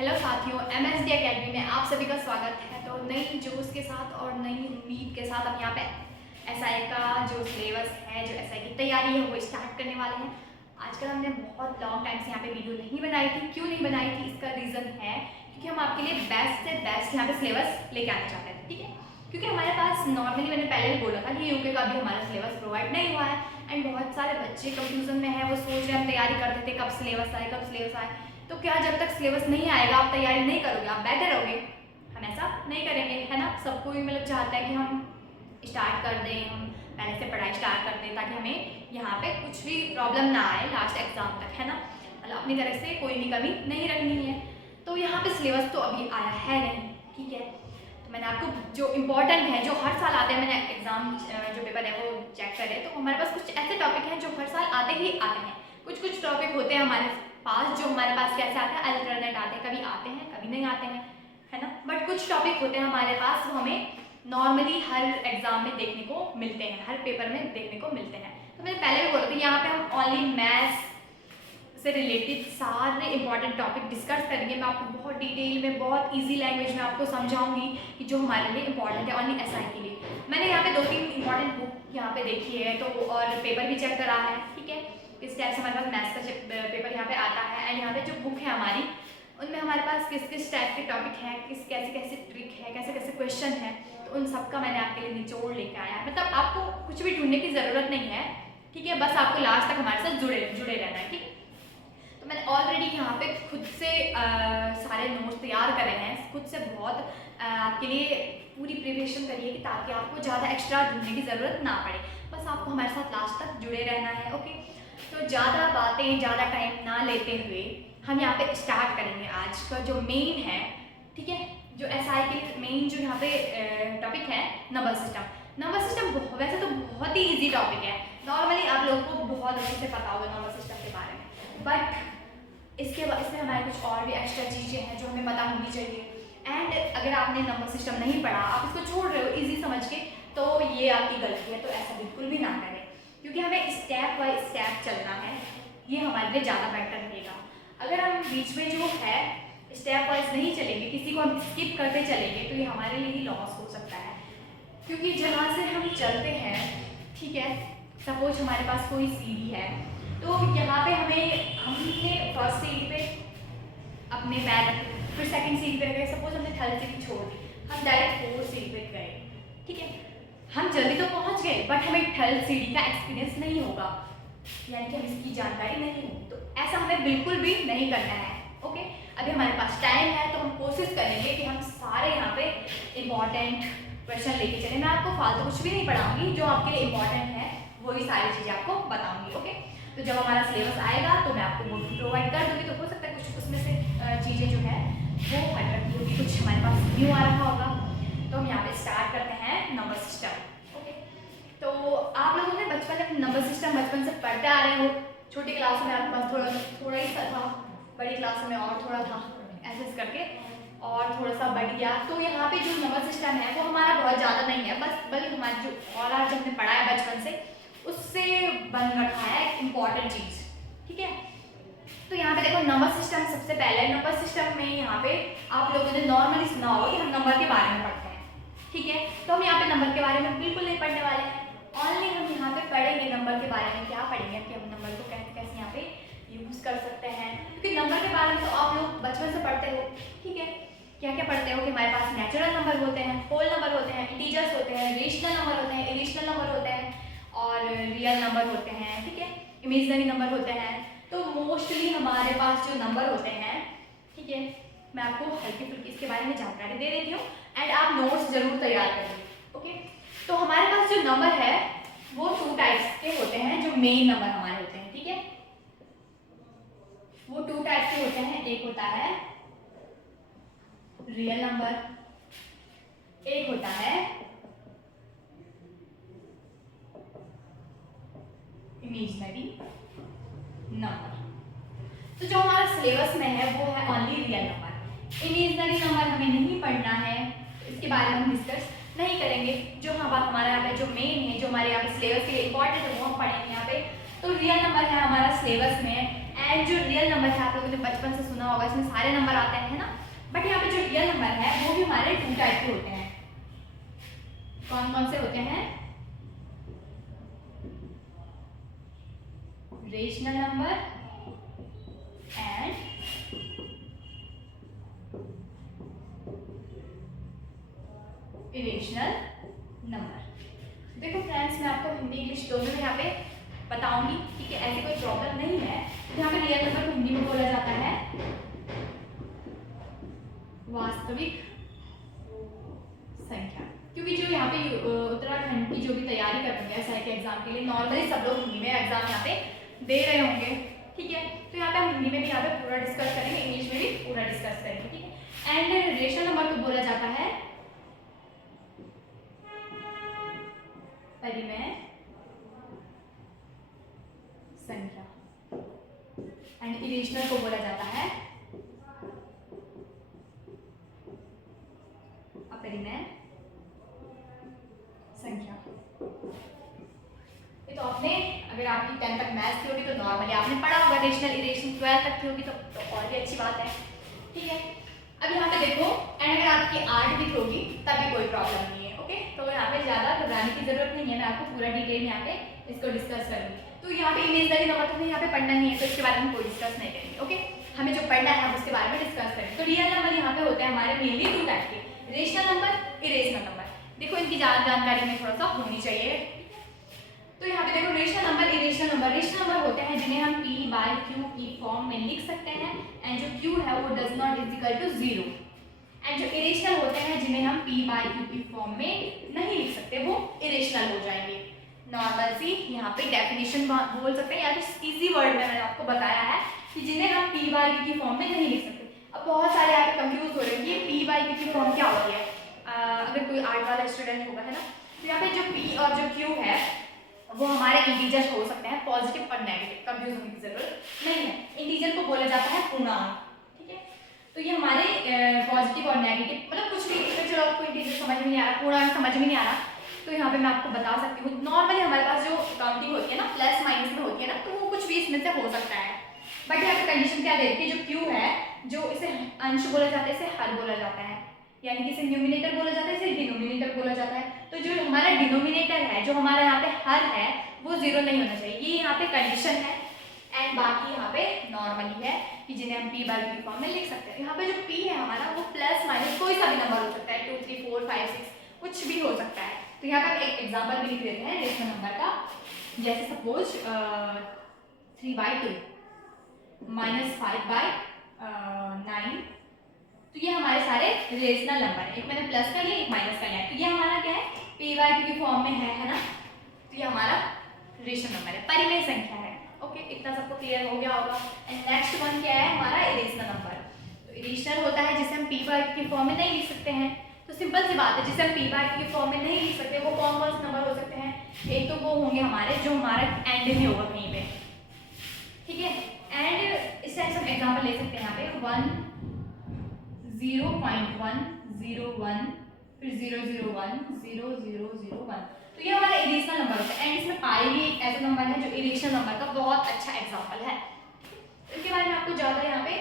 Hello साथियों, MSD academy में आप सभी का स्वागत है। तो नई जोश के साथ और नई उम्मीद के साथ हम यहाँ पे एसआई का जो सिलेबस है, जो एसआई की तैयारी है, वो स्टार्ट करने वाले हैं। आजकल हमने बहुत लॉन्ग टाइम से यहाँ पे वीडियो नहीं बनाई थी। क्यों नहीं बनाई थी, इसका रीज़न है क्योंकि हम आपके लिए बेस्ट से बेस्ट यहाँ पे सिलेबस लेके आना चाहते हैं। ठीक है, क्योंकि हमारे पास नॉर्मली मैंने पहले भी बोला था कि यूके का भी हमारा सिलेबस प्रोवाइड नहीं हुआ है एंड बहुत सारे बच्चे कंफ्यूजन में है। वो सोच रहे हैं, हम तैयारी करते थे कब सिलेबस आए, कब सिलेबस आए। तो क्या जब तक सिलेबस नहीं आएगा आप तैयारी नहीं करोगे, आप बैठे रहोगे? हम ऐसा नहीं करेंगे, है ना। सबको ही मतलब चाहता है कि हम स्टार्ट कर दें, हम पहले से पढ़ाई स्टार्ट कर दें ताकि हमें यहाँ पे कुछ भी प्रॉब्लम ना आए लास्ट एग्जाम तक, है ना। मतलब अपनी तरफ से कोई भी कमी नहीं रखनी है। तो यहाँ पे सिलेबस तो अभी आया है नहीं, ठीक है। तो मैंने आपको जो इम्पोर्टेंट है, जो हर साल आते हैं, मैंने एग्जाम जो पेपर है वो चेक करे तो हमारे पास कुछ ऐसे टॉपिक हैं जो हर साल आते ही आते हैं। कुछ टॉपिक होते हैं हमारे पास जो हमारे पास कैसे आते हैं, अल्टरनेट आते हैं, कभी आते हैं कभी नहीं आते हैं, है ना। बट कुछ टॉपिक होते हैं हमारे पास वो हमें नॉर्मली हर एग्जाम में देखने को मिलते हैं, हर पेपर में देखने को मिलते हैं। तो मैंने पहले भी बोला था, यहाँ पे हम ओनली मैथ्स से रिलेटेड सारे इंपॉर्टेंट टॉपिक डिस्कस करेंगे। मैं आपको बहुत डिटेल में, बहुत इजी लैंग्वेज में आपको समझाऊंगी कि जो हमारे लिए इंपॉर्टेंट है ओनली एसआई के लिए। मैंने यहाँ पे 2-3 इंपॉर्टेंट बुक यहाँ पे देखी है तो, और पेपर भी चेक करा है, ठीक है। किस टाइप से हमारे पास मैथ्स का पेपर यहाँ पे आता है एंड यहाँ पे जो बुक है हमारी, उनमें हमारे पास किस किस टाइप के टॉपिक हैं, किस कैसे कैसे ट्रिक है, कैसे कैसे क्वेश्चन है, तो उन सब का मैंने आपके लिए निचोड़ लेके आया है। मतलब आपको कुछ भी ढूंढने की ज़रूरत नहीं है, ठीक है। बस आपको लास्ट तक हमारे साथ जुड़े रहना है, ठीक है। तो मैंने ऑलरेडी यहाँ पे खुद से सारे नोट्स तैयार करे हैं, खुद से बहुत आपके लिए पूरी प्रिपरेशन करिए कि ताकि आपको ज़्यादा एक्स्ट्रा ढूंढने की ज़रूरत ना पड़े। बस आपको हमारे साथ लास्ट तक जुड़े रहना है, ओके। तो ज़्यादा बातें, ज़्यादा टाइम ना लेते हुए हम यहाँ पे स्टार्ट करेंगे आज का जो मेन है, ठीक है। जो एसआई के मेन जो यहाँ पे टॉपिक है, नंबर सिस्टम। नंबर सिस्टम वैसे तो बहुत ही ईजी टॉपिक है, नॉर्मली आप लोगों को बहुत अच्छे से पता होगा नंबर सिस्टम के बारे में। बट इसमें हमारे कुछ और भी एक्स्ट्रा चीज़ें हैं जो हमें पता होनी चाहिए। एंड अगर आपने नंबर सिस्टम नहीं पढ़ा, आप इसको छोड़ रहे हो इजी समझ के, तो ये आपकी गलती है। तो ऐसा बिल्कुल भी ना करें, क्योंकि हमें स्टेप बाय स्टेप चलना है, ये हमारे लिए ज़्यादा बेटर रहेगा। अगर हम बीच में जो है स्टेप वाइज नहीं चलेंगे, किसी को हम स्किप करते चलेंगे, तो ये हमारे लिए ही लॉस हो सकता है। क्योंकि जहाँ से हम चलते हैं, ठीक है, सपोज हमारे पास कोई सीढ़ी है, तो यहाँ पे हमने फर्स्ट सीढ़ी पे अपने पैर रखे, फिर सेकंड सीढ़ी पे गए, सपोज हमने थर्ड सीढ़ी छोड़ दी, हम डायरेक्ट फोर्थ सीढ़ी पे गए, ठीक है। हम जल्दी तो पहुँच गए बट हमें थर्ड सीढ़ी का एक्सपीरियंस नहीं होगा, यानी कि हम इसकी जानकारी नहीं होगी। तो ऐसा हमें बिल्कुल भी नहीं करना है, ओके। अभी हमारे पास टाइम है तो हम कोशिश करेंगे कि हम सारे यहाँ पे इम्पॉर्टेंट क्वेश्चन लेके चलें। मैं आपको फालतू कुछ भी नहीं पढ़ाऊंगी, जो आपके लिए इम्पॉर्टेंट है वही सारी चीज़ें आपको बताऊंगी, ओके। तो जब हमारा सिलेबस आएगा तो मैं आपको वो भी प्रोवाइड कर दूँगी। तो हो सकता है कुछ उसमें से चीज़ें जो है वो हट रखी होगी, कुछ हमारे पास न्यू आ रहा होगा। तो हम यहाँ पे स्टार्ट करते हैं नंबर सिस्टम, ओके। तो आप लोगों ने बचपन में नंबर सिस्टम बचपन से पढ़ते आ रहे हो। छोटी क्लास में आपके पास थोड़ा ही सा था, बड़ी क्लास में और थोड़ा था, ऐसे करके और थोड़ा सा बढ़ गया। तो यहाँ पे जो नंबर सिस्टम है वो हमारा बहुत ज़्यादा नहीं है, बस बल्कि हमारी जो और आज हमने पढ़ा है बचपन से उससे बन रखा है इम्पॉर्टेंट चीज़, ठीक है। तो यहाँ पे देखो नंबर सिस्टम, सबसे पहले नंबर सिस्टम में यहाँ पे आप लोगों ने नॉर्मली सुना होगा कि हम नंबर के बारे में पढ़ते हैं, ठीक है। तो हम यहाँ पे नंबर के बारे में बिल्कुल नहीं पढ़ने वाले हैं। ऑनली हम यहाँ पे पढ़ेंगे नंबर के बारे में। क्या पढ़ेंगे कि हम नंबर को कैसे कैसे यहाँ पे यूज़ कर सकते हैं, क्योंकि नंबर के बारे में तो आप लोग बचपन से पढ़ते हो, ठीक है। क्या क्या पढ़ते हो कि हमारे पास नेचुरल नंबर होते हैं, होल नंबर होते हैं, इंटीजर्स होते हैं, रेशनल नंबर होते हैं, इरेशनल नंबर होते हैं और रियल नंबर होते हैं, ठीक है, इमेजिनरी नंबर होते हैं। तो मोस्टली हमारे पास जो नंबर होते हैं, ठीक है, मैं आपको हल्की फुल्की इसके बारे में जानकारी दे देती हूँ एंड आप नोट्स जरूर तैयार करिए, ओके। तो हमारे पास जो नंबर है वो 2 टाइप्स के होते हैं, जो मेन नंबर हमारे होते हैं, ठीक है। वो 2 टाइप्स के होते हैं, एक होता है रियल नंबर, एक होता है इमेजिनरी नंबर। तो जो हमारा सिलेबस में है वो है only real number. Imaginary number हमें नहीं पढ़ना है, इसके बारे में हम डिस्कस नहीं करेंगे। जो हमारा यहाँ पे जो मेन है, जो हमारे यहाँ पे सिलेबस के लिए इंपॉर्टेंट है, वो हम पढ़ेंगे यहाँ पे। तो रियल नंबर है हमारा सिलेबस में एंड जो रियल नंबर है आप लोगों ने बचपन से सुना होगा, इसमें सारे नंबर आते हैं ना, बट यहाँ पे जो रियल नंबर है वो भी हमारे 2 टाइप के होते हैं। कौन कौन से होते हैं? Rational number and irrational number. देखो फ्रेंड्स, मैं आपको हिंदी इंग्लिश दोनों में यहाँ पे बताऊंगी, ठीक है, ऐसी कोई प्रॉब्लम नहीं है। यहाँ पे रियल नंबर को हिंदी में बोला जाता है वास्तविक संख्या, क्योंकि जो यहाँ पे उत्तराखंड की जो भी तैयारी कर रहे हैं एसआई के एग्जाम के लिए, नॉर्मली सब लोग हिंदी में एग्जाम यहाँ पे दे रहे होंगे, ठीक है, तो यहाँ पे हम हिंदी में भी यहाँ पे पूरा डिस्कस करेंगे, इंग्लिश में भी पूरा डिस्कस करेंगे, ठीक है। एंड रेशनल नंबर को बोला जाता है परिमेय संख्या, एंड इरेशनल को बोला जाता है अपरिमेय संख्या। ये तो आपने, अगर आपकी 10 तक मैथ्स की होगी तो नॉर्मली आपने पढ़ा होगा, रेशनल इरेशनल 12 तक की होगी तो और भी अच्छी बात है, ठीक है। अब यहाँ पे देखो, एंड अगर आपकी 8 भी होगी तब भी कोई प्रॉब्लम नहीं है, ओके। तो यहाँ पे ज़्यादा घबराने की जरूरत नहीं है, मैं आपको पूरा डिटेल में यहाँ पे इसको डिस्कस करूँगी। तो यहाँ पे इमेजनरी नंबर तो यहाँ पे पढ़ना नहीं है, तो इसके बारे में कोई डिस्कस नहीं करेंगे, ओके। हमें जो पढ़ना है हम उसके बारे में डिस्कस करेंगे। तो रियल नंबर यहाँ पे होते हैं हमारे मेनली 2 टाइप के, रेशनल नंबर, इरेशनल नंबर। देखो इनकी जानकारी में थोड़ा सा होनी चाहिए। तो यहाँ पे देखो rational number, irrational number. Rational number होते हैं जिन्हें हम p बाई q की फॉर्म में लिख सकते हैं, एंड जो q है वो does not is equal to 0। And जो इरेशनल होते हैं जिन्हें हम p बाई q की फॉर्म में नहीं लिख सकते, वो इरेशनल हो जाएंगे। नॉर्मल सी यहाँ पे डेफिनेशन बोल सकते हैं, या तो इजी वर्ड में मैंने आपको बताया है कि जिन्हें हम p बाई q की फॉर्म में नहीं लिख सकते। अब बहुत सारे यहाँ पे कंफ्यूज हो रहे हैं कि p बाई q की फॉर्म क्या होती है। अगर कोई आर्ट वाला स्टूडेंट होगा, है ना, तो यहाँ पे जो p और जो q है वो हमारे इंटीजर हो सकते हैं, पॉजिटिव और नेगेटिव, कंफ्यूज होने की जरूरत नहीं है। इंटीजर को बोला जाता है पूर्णांक, ठीक है। तो ये हमारे पॉजिटिव और नेगेटिव, मतलब कुछ भी, चलो आपको इंटीजर समझ में नहीं आ रहा, पूर्णांक समझ में नहीं आ रहा, तो यहाँ पे मैं आपको बता सकती हूँ। नॉर्मली हमारे पास जो काउंटिंग होती है ना, प्लस माइनस में होती है ना, तो वो कुछ भी इसमें से हो सकता है। बट यहाँ पे कंडीशन क्या देती है, जो q है, जो इसे अंश बोला जाता है, इसे हर बोला जाता है, यानी कि इसे न्यूमिनेटर बोला जाता है, इसे डिनोमिनेटर बोला जाता है। तो जो हमारा डिनोमिनेटर है, जो हमारा यहाँ पे हर है, वो 0 नहीं होना चाहिए, ये यहाँ पे कंडीशन है। एंड बाकी यहाँ पे नॉर्मली है कि जिन्हें हम p बाई q फॉर्म में लिख सकते हैं। यहाँ पे जो p है हमारा, वो प्लस माइनस कोई सा भी नंबर हो सकता है, 2 3 4 5 6 कुछ भी हो सकता है। तो यहाँ पे एक एग्जाम्पल भी लिख देते हैं रेशनल नंबर का, जैसे सपोज 3 बाई 2 माइनस 5 बाई 9। तो ये हमारे सारे रेशनल नंबर है, एक मैंने प्लस का लिया, एक माइनस का लिया, तो ये हमारा क्या है, p बाई q की फॉर्म में है ना, तो ये हमारा रेशनल नंबर है, परिमेय संख्या है, ओके। इतना सबको क्लियर हो गया होगा। एंड नेक्स्ट वन क्या है हमारा, इरेशनल नंबर। तो इरेशनल होता है जिसे हम p बाई q की फॉर्म में नहीं लिख सकते हैं। तो सिंपल सी बात है, जिसे हम p बाई q की फॉर्म में नहीं लिख सकते, वो कौन कौन से नंबर हो सकते हैं। एक तो वो होंगे हमारे जो हमारा एंड में होगा कहीं पे, ठीक है। एंड इस टाइप से हम एग्जाम्पल ले सकते हैं यहाँ पे 1 0.1 0 1, फिर 0 0 1 0 0 0 1। तो ये हमारा इरेशनल नंबर होता है। एंड इसमें पाई भी एक ऐसा नंबर है जो इरेशनल नंबर का बहुत अच्छा एग्जांपल है। इसके बारे में आपको ज़्यादा यहाँ पे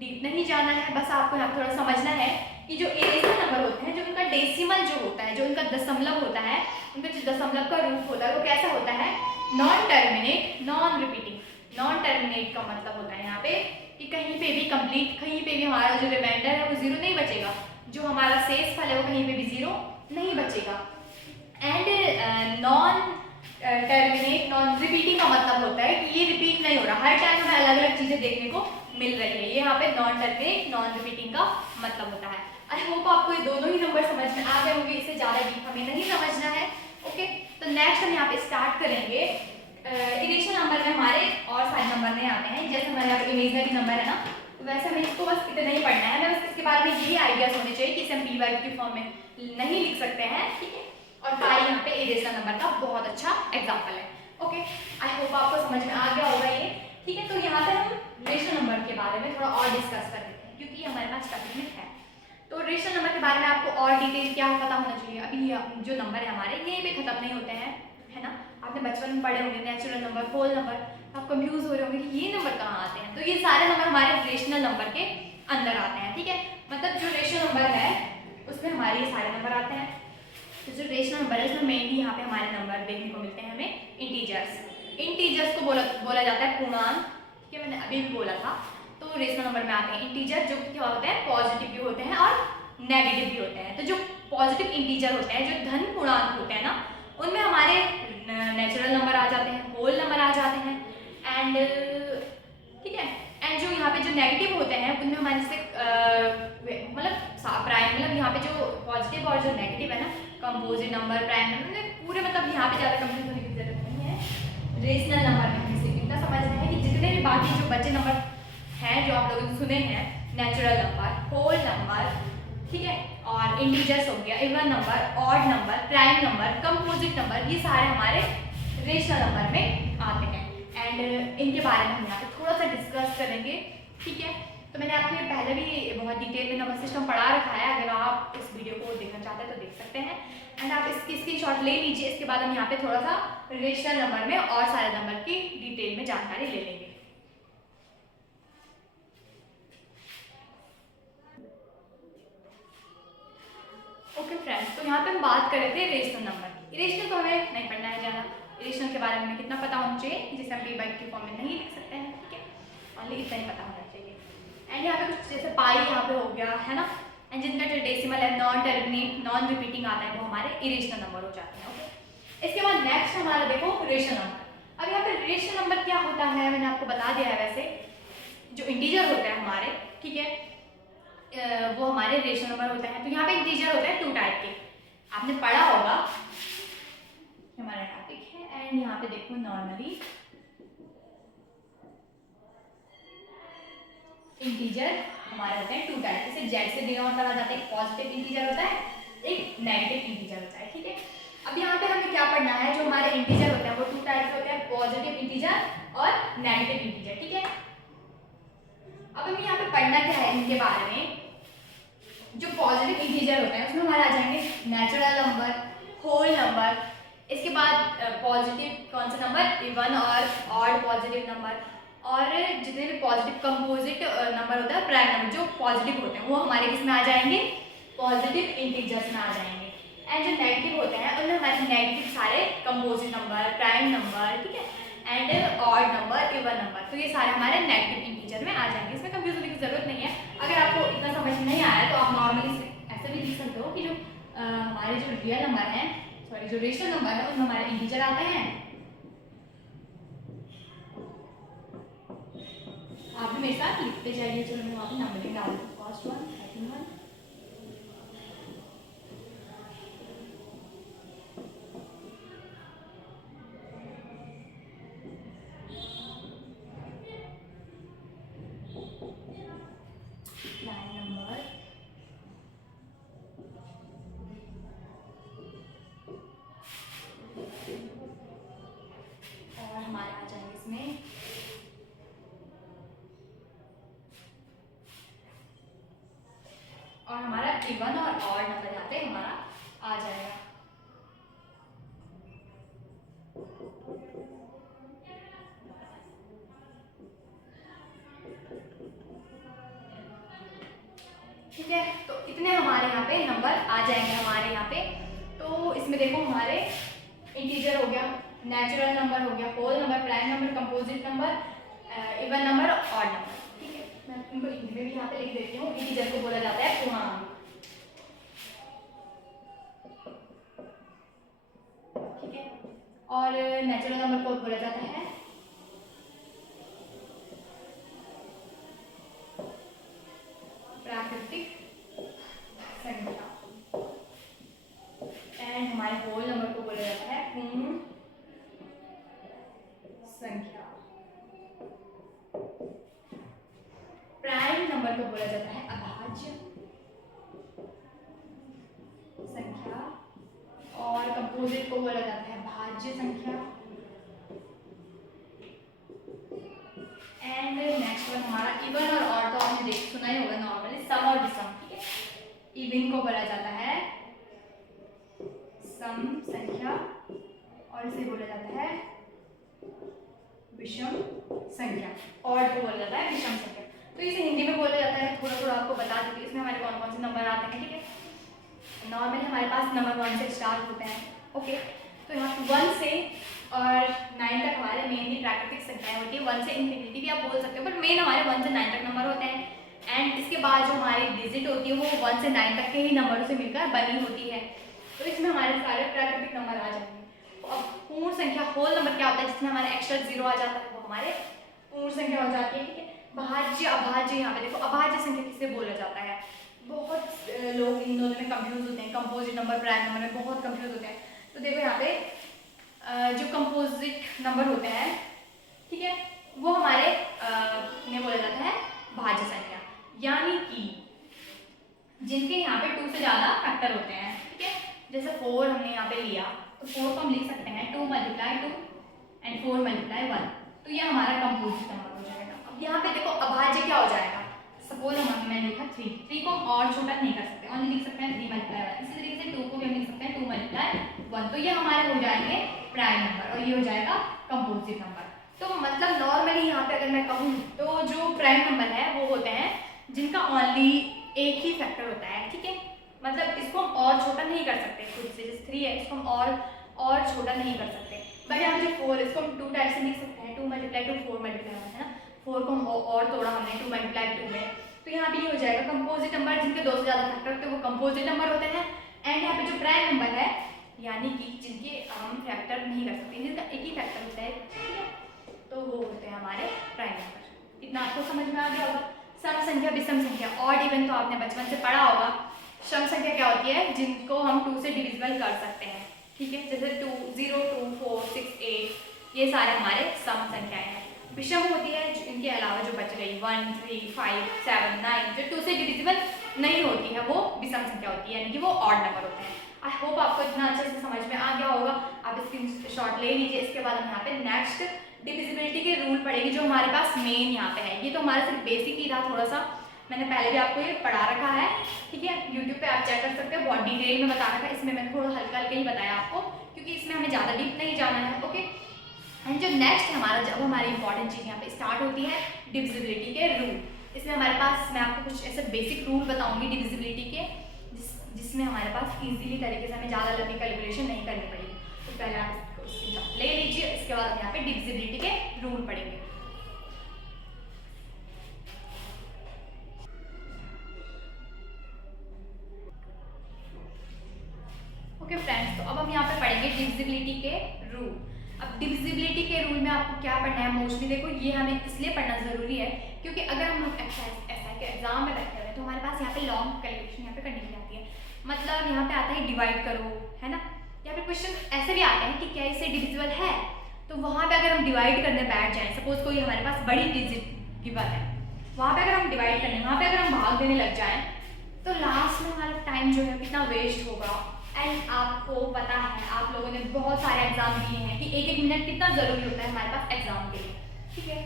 डीप नहीं जाना है, बस आपको यहाँ थोड़ा समझना है कि जो इरेशनल नंबर होते हैं, जो उनका डेसिमल जो होता है, जो उनका दशमलव होता है, उनका जो दशमलव का रूप होता है वो कैसा होता है, non terminate non repeating. Non terminate का मतलब होता है यहाँ पे कि कहीं पे भी कंप्लीट, कहीं पे भी हमारा जो रिमाइंडर है वो 0 नहीं बचेगा, जो हमारा शेष फल है वो कहीं पे भी 0 नहीं बचेगा। And non terminate non repeating का मतलब होता है कि ये रिपीट नहीं हो रहा, हर टाइम हमें अलग अलग चीजें देखने को मिल रही है। ये यहाँ पे नॉन टर्मिनेट नॉन रिपीटिंग का मतलब होता है। आई होप आपको ये दोनों ही नंबर समझ में आ गए होंगे, इससे ज़्यादा डीप हमें नहीं समझना है, ओके। तो नेक्स्ट हम यहाँ पे स्टार्ट करेंगे। इरेशनल नंबर में हमारे और सारे नंबर नहीं आते हैं, जैसे हमारे यहाँ पे इमेजनरी नंबर है ना, तो वैसे हमें इसको बस इतना ही पढ़ना है, हमें बस इसके बारे में यही आइडियाज होने चाहिए कि इसे हम p बाई q की फॉर्म में नहीं लिख सकते हैं, ठीक है। और पाई यहाँ पे इरेशनल नंबर का बहुत अच्छा एग्जाम्पल है, ओके। आई होप आपको समझ में आ गया होगा ये, ठीक है। तो यहाँ पे हम रेशनल नंबर के बारे में थोड़ा और डिस्कस कर लेते हैं, क्योंकि हमारे पास टॉपिक में है। तो रेशनल नंबर के बारे में आपको और डिटेल क्या पता होना चाहिए। अभी जो नंबर है हमारे, ये भी खत्म नहीं होते हैं, है ना। आपने बचपन में पढ़े होंगे नेचुरल नंबर, होल नंबर, आप कंफ्यूज हो रहे होंगे कि ये नंबर कहाँ आते हैं। तो ये सारे नंबर हमारे रेशनल नंबर के अंदर आते हैं, ठीक है। मतलब जो रेशनल नंबर है उसमें हमारे ये सारे नंबर आते हैं। तो जो रेशनल नंबर है उसमें मेनली यहाँ पे हमारे नंबर देखने को मिलते हैं हमें इंटीजर्स को बोला जाता है पूर्णांक, ठीक है, मैंने अभी भी बोला था। तो रेशनल नंबर में आते हैं इंटीजर, जो क्या होते हैं पॉजिटिव भी होते हैं और नेगेटिव भी होते हैं। तो जो पॉजिटिव इंटीजर होते हैं, जो धन पूर्णांक होते हैं ना, उनमें हमारे नेचुरल नंबर आ जाते हैं, होल नंबर आ जाते हैं, एंड ठीक है। एंड जो यहाँ पे जो नेगेटिव होते हैं उनमें हमारे से मतलब प्राइम, मतलब यहाँ पे जो पॉजिटिव और जो नेगेटिव है ना, कंपोजिट नंबर, प्राइम नंबर, पूरे मतलब यहाँ पे ज़्यादा कंफ्यूज होने की जरूरत नहीं है। रेशनल नंबर में हमें सिर्फ इतना समझना है कि जितने भी बाकी जो बचे नंबर हैं जो आप लोगों ने सुने हैं, नेचुरल नंबर, होल नंबर, ठीक है, और इंटीजर्स हो गया, even number, odd number, prime number, composite number, ये सारे हमारे रेशनल नंबर में आते हैं। एंड इनके बारे में हम यहाँ पे थोड़ा सा डिस्कस करेंगे, ठीक है। तो मैंने आपको ये पहले भी बहुत डिटेल में नंबर सिस्टम पढ़ा रखा है, अगर आप इस वीडियो को देखना चाहते हैं तो देख सकते हैं। एंड आप इसकी स्क्रीनशॉट ले लीजिए। इसके बाद हम यहाँ पे थोड़ा सा रेशनल नंबर में और सारे नंबर की डिटेल में जानकारी ले लेंगे। ओके फ्रेंड्स, तो यहाँ पे हम बात कर रहे थे रेशनल नंबर की। इरेशनल तो हमें नहीं पढ़ना है ज़्यादा, इरेशनल के बारे में कितना पता होना चाहिए जिसे हम p/q के फॉर्म में नहीं लिख सकते हैं, ठीक है, ओनली इतना ही पता होना चाहिए। एंड यहाँ पे कुछ जैसे पाई यहाँ पे हो गया है ना, एंड जिनका जो डेसिमल है, नॉन टर्मिनेट, नॉन रिपीटिंग आता है, वो हमारे इरेशनल नंबर हो जाते हैं। ओके, इसके बाद नेक्स्ट हमारा देखो रेशनल नंबर। अब यहाँ पे रेशनल नंबर क्या होता है मैंने आपको बता दिया है। वैसे जो इंटीजर होते हैं हमारे, ठीक है, वो हमारे रेशनल नंबर होते हैं। तो यहाँ पे इंटीजर होते हैं 2 टाइप के, आपने पढ़ा होगा, हमारा टॉपिक है। एंड यहाँ पे देखो नॉर्मली इंटीजर हमारे होते हैं 2 टाइप, जैसे जेड से डिनोट करा जाता है। एक पॉजिटिव इंटीजर होता है, एक नेगेटिव इंटीजर होता है, ठीक है। अब यहाँ पे हमें क्या पढ़ना है, जो हमारे इंटीजर होते हैं वो 2 टाइप के होते हैं, पॉजिटिव इंटीजर और नेगेटिव इंटीजर, ठीक है। अब हमें यहाँ पे पढ़ना क्या है इनके बारे में। जो पॉजिटिव इंटीजर होते हैं उसमें हमारे आ जाएंगे नेचुरल नंबर, होल नंबर, इसके बाद पॉजिटिव कौन सा नंबर, इवन और ऑड पॉजिटिव नंबर, और जितने भी पॉजिटिव कंपोजिट नंबर होता है, प्राइम नंबर, जो पॉजिटिव होते हैं वो हमारे किस में आ जाएंगे, पॉजिटिव इंटीजर्स में आ जाएंगे। एंड जो नेगेटिव होते हैं उनमें हमारे नेगेटिव सारे कंपोजिट नंबर, प्राइम नंबर, ठीक है, and odd number, even number, तो ये सारे हमारे नेगेटिव इंटीजर में आ जाएंगे। इसमें कंफ्यूज होने की जरूरत नहीं है। अगर आपको इतना समझ नहीं आया तो आप नॉर्मली ऐसे भी लिख सकते हो कि जो हमारे जो रियल नंबर हैं, सॉरी जो रेशनल नंबर है उनमें हमारे इंटीजर आते हैं। आप भी मेरे साथ लिखते जाइए। चलो मैं वहाँ पे नंबरिंग डाल दूँ, first one, second one, prime number, और हमारे आ जाएंगे इसमें और हमारा इवन और ऑड नंबर यहाँ पे हमारा आ जाएगा। ठीक है, तो इतने हमारे यहाँ पे नंबर आ जाएंगे हमारे यहाँ पे। तो इसमें देखो हमारे इंटीजर हो गया, नेचुरल नंबर हो गया, whole number, prime number, composite number, even number, odd number, ठीक है। मैं इनको हिंदी में भी यहाँ पे लिख देती हूँ। इंटीजर को बोला जाता है पूर्णांक, ठीक है, और नेचुरल नंबर को बोला जाता है प्राकृतिक संख्या, एंड हमारे होल नंबर को बोला जाता है पूर्ण संख्या, प्राइम नंबर को बोला जाता है अभाज्य संख्या, और कंपोजिट को बोला जाता है भाज्य संख्या, एंड नेक्स्ट वन हमारा इवन और ऑड, तो आपने देख सुना ही होगा नॉर्मली, सम और विषम, ठीक है। इवन को बोला जाता है सम संख्या और इसे बोला जाता है विषम संख्या, और तो बोला जाता है विषम संख्या। तो इसे हिंदी में बोला जाता है, थोड़ा थोड़ा आपको बता देती हूँ इसमें हमारे कौन कौन से नंबर आते हैं। ठीक है, नॉर्मली हमारे पास नंबर 1 से स्टार्ट होते हैं। ओके, तो यहाँ 1 से और 9 तक हमारे मेनली प्राकृतिक संख्याएं होती है। 1 से इन्फिनिटी भी आप बोल सकते हो, बट मेन हमारे 1 से 9 तक नंबर होते हैं। एंड इसके बाद जो हमारी डिजिट होती है वो 1 से 9 तक के ही नंबरों से मिलकर बनी होती है। तो इसमें हमारे सारे प्राकृतिक नंबर आ जाएंगे। तो अब पूर्ण संख्या होल नंबर क्या होता है, जिसमें हमारा एक्स्ट्रा 0 आ जाता है, वो हमारे पूर्ण संख्या हो जाती है। ठीक है, भाज्य अभाज्य, यहाँ पे देखो अभाज्य संख्या किसे बोला जाता है, बहुत लोग इन दोनों में कंफ्यूज होते हैं, कंपोजिट नंबर प्राइम नंबर में बहुत कंफ्यूज होते हैं। तो देखो यहाँ पे जो कंपोजिट नंबर होते हैं, ठीक है, वो हमारे में बोला जाता है भाज्य संख्या, यानी कि जिनके यहाँ पे 2 से ज़्यादा फैक्टर होते हैं। ठीक है, जैसे 4 हमने यहाँ पे लिया तो 4 को हम लिख सकते हैं 2 × 2 एंड 4 × 1, तो ये हमारा कंपोजिट नंबर हो जाएगा। अब यहाँ पे देखो अभाज्य क्या हो जाएगा, सपोज मैंने लिखा 3 को हम और छोटा नहीं कर सकते, ओनली लिख सकते हैं 3 × 1। इसी तरीके से 2 को भी हम लिख सकते हैं 2 × 1, तो ये हमारे हो जाएंगे प्राइम नंबर और ये हो जाएगा कंपोजिट नंबर। तो मतलब नॉर्मली यहाँ पे अगर मैं कहूँ तो जो प्राइम नंबर है वो होते हैं जिनका ओनली एक ही फैक्टर होता है। ठीक है, मतलब इसको हम और छोटा नहीं कर सकते खुद से, जैसे 3 है इसको हम और छोटा नहीं कर सकते। बट यहाँ जो 4 इसको हम 2 टाइप से लिख सकते हैं, 2 × 2 4 × 1 है ना, 4 को हम और तोड़ा हमने 2 × 2 में, तो यहाँ पे ये हो जाएगा कंपोजिट नंबर। जिनके 2 से ज़्यादा फैक्टर होते हैं वो कंपोजिट नंबर होते हैं। एंड यहाँ पे जो प्राइम नंबर है, यानी कि जिनके हम फैक्टर नहीं कर सकते, जिनका एक ही फैक्टर होता है, ठीक है, तो वो होते हैं हमारे प्राइम नंबर। इतना आपको समझ में आ गया होगा। सम संख्या, विषम संख्या, ऑड इवन तो आपने बचपन से पढ़ा होगा। सम संख्या क्या होती है, जिनको हम 2 से डिविजिबल कर सकते हैं। ठीक है, जैसे 2 0 2 4 6 8, ये सारे हमारे सम संख्याएं हैं। विषम होती है इनके अलावा जो बच गई 1 3 5 7 9, जो 2 से डिविजिबल नहीं होती है वो विषम संख्या होती है, यानी कि वो ऑड नंबर होते हैं। आई होप आपको इतना अच्छे से समझ में आ गया होगा। आप स्क्रीनशॉट ले लीजिए। इसके बाद हम यहाँ पे नेक्स्ट डिविजिबिलिटी के रूल पढ़ेगी, जो हमारे पास मेन यहाँ पे है। ये तो हमारा सिर्फ बेसिक ही था, थोड़ा सा मैंने पहले भी आपको ये पढ़ा रखा है। ठीक है, यूट्यूब पे आप चेक कर सकते हो, बहुत डिटेल में बता रखा है। इसमें मैंने थोड़ा हल्का हल्का ही बताया आपको, क्योंकि इसमें हमें ज़्यादा डीप नहीं जाना है। ओके, एंड जो नेक्स्ट है हमारा, जब हमारी इंपॉर्टेंट चीज़ यहाँ पे स्टार्ट होती है डिविजिबिलिटी के रूल। इसमें हमारे पास मैं आपको कुछ ऐसे बेसिक रूल बताऊंगी डिविजिबिलिटी के, जिसमें हमारे पास इजीली तरीके से हमें ज़्यादा लंबी कैलकुलेशन नहीं करनी पड़ेगी। तो पहले आप इसको ले लीजिए, इसके बाद हम यहाँ पे डिविजिबिलिटी के रूल पढ़ेंगे। ओके फ्रेंड्स, तो अब हम यहाँ पे पढ़ेंगे डिविजिबिलिटी के रूल। अब डिविजिबिलिटी के रूल में आपको क्या पढ़ना है, मोस्टली देखो ये हमें इसलिए पढ़ना ज़रूरी है क्योंकि अगर हम एसआई के एग्जाम में बैठे हुए तो हमारे पास यहाँ पे लॉन्ग कैलकुलेशन यहाँ पे करने की आती है। मतलब यहाँ पे आता है डिवाइड करो, है ना, या फिर क्वेश्चन ऐसे भी आते हैं कि क्या इससे डिविजिबल है। तो वहाँ पे अगर हम डिवाइड करने बैठ जाएं, सपोज कोई हमारे पास बड़ी डिजिट गिवन है, वहाँ पे अगर हम डिवाइड करने, वहाँ पे अगर हम भाग देने लग जाएं तो लास्ट में हमारा टाइम जो है कितना वेस्ट होगा। एंड आपको पता है, आप लोगों ने बहुत सारे एग्जाम दिए हैं कि 1-1 मिनट कितना ज़रूरी होता है हमारे पास एग्जाम के लिए। ठीक है,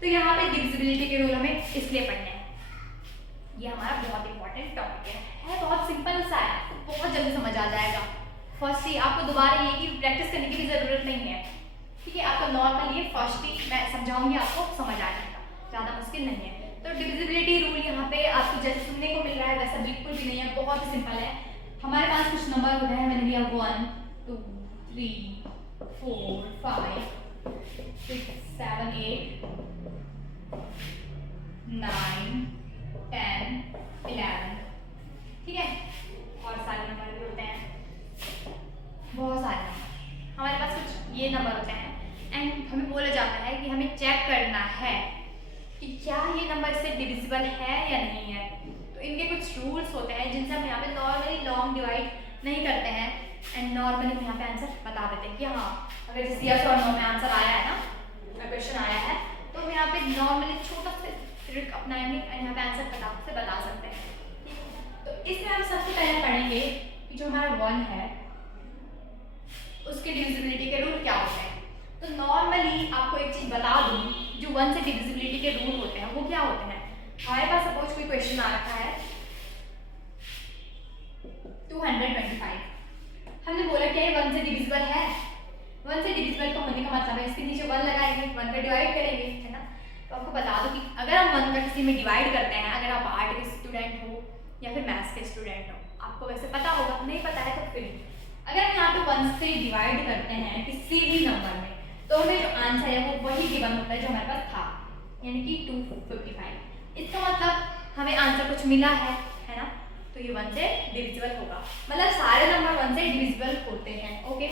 तो यहाँ पे डिविजिबिलिटी के रूल हमें इसलिए पढ़ने हैं। ये हमारा बहुत इंपॉर्टेंट टॉपिक है, बहुत सिंपल सा है, बहुत जल्दी समझ आ जाएगा। फर्स्ट ही आपको दोबारा ये कि प्रैक्टिस करने की भी ज़रूरत नहीं है। ठीक है, आपको नॉर्मल ये फर्स्ट ही मैं समझाऊंगी, आपको समझ आ जाएगा, ज़्यादा मुश्किल नहीं है। तो डिविजिबिलिटी रूल यहाँ पे आपको जैसे सुनने को मिल रहा है वैसा बिल्कुल भी नहीं है, बहुत ही सिंपल है। हमारे पास कुछ नंबर होते हैं, मैंने लिया 1 2 3 4 5 6 7 8 9 10 11, ठीक है, और सारे नंबर भी होते हैं, बहुत सारे नंबर हमारे पास कुछ ये नंबर होते हैं। एंड हमें बोला जाता है कि हमें चेक करना है कि क्या ये नंबर से डिविजिबल है या नहीं है। तो इनके कुछ रूल्स होते हैं जिनसे हम यहाँ पे नॉर्मली लॉन्ग डिवाइड नहीं करते हैं एंड नॉर्मली हम यहाँ पे आंसर बता देते हैं कि हाँ, अगर जैसे यस और नो में आंसर आया है ना, क्वेश्चन आया है, तो हम यहाँ पे नॉर्मली छोटा सा ट्रिक अपनाएंगे एंड यहाँ पे आंसर फटाक से बता सकते हैं। तो इसमें हम सबसे पहले पढ़ेंगे कि जो हमारा 1 है उसके डिविजिबिलिटी के रूल क्या होते हैं। तो नॉर्मली आपको एक चीज़ बता दूँ, जो 1 से डिविजिबिलिटी के रूल होते हैं वो क्या होते हैं। हमारे पास सपोज कोई क्वेश्चन आ रखा है 225, हमने बोला क्या ये 1 से डिविजिबल है, 1 से डिविजिबल का होने का मतलब है इसके नीचे 1 लगाएंगे, 1 पे डिवाइड करेंगे, है ना। तो आपको बता दूं कि अगर हम 1 का किसी में डिवाइड करते हैं, अगर आप आर्ट के स्टूडेंट हो या फिर मैथ्स के स्टूडेंट हो, आपको वैसे पता होगा, नहीं पता है तो फिर अगर हम यहाँ पे 1 से डिवाइड करते हैं किसी भी नंबर में, तो हमें जो आंसर है वो वही गिवन होता है जो हमारे पास था, यानी कि 255। इसका मतलब हमें आंसर कुछ मिला है ना, तो ये 1 से डिविजिबल होगा। मतलब सारे नंबर 1 से डिविजिबल होते हैं, ओके।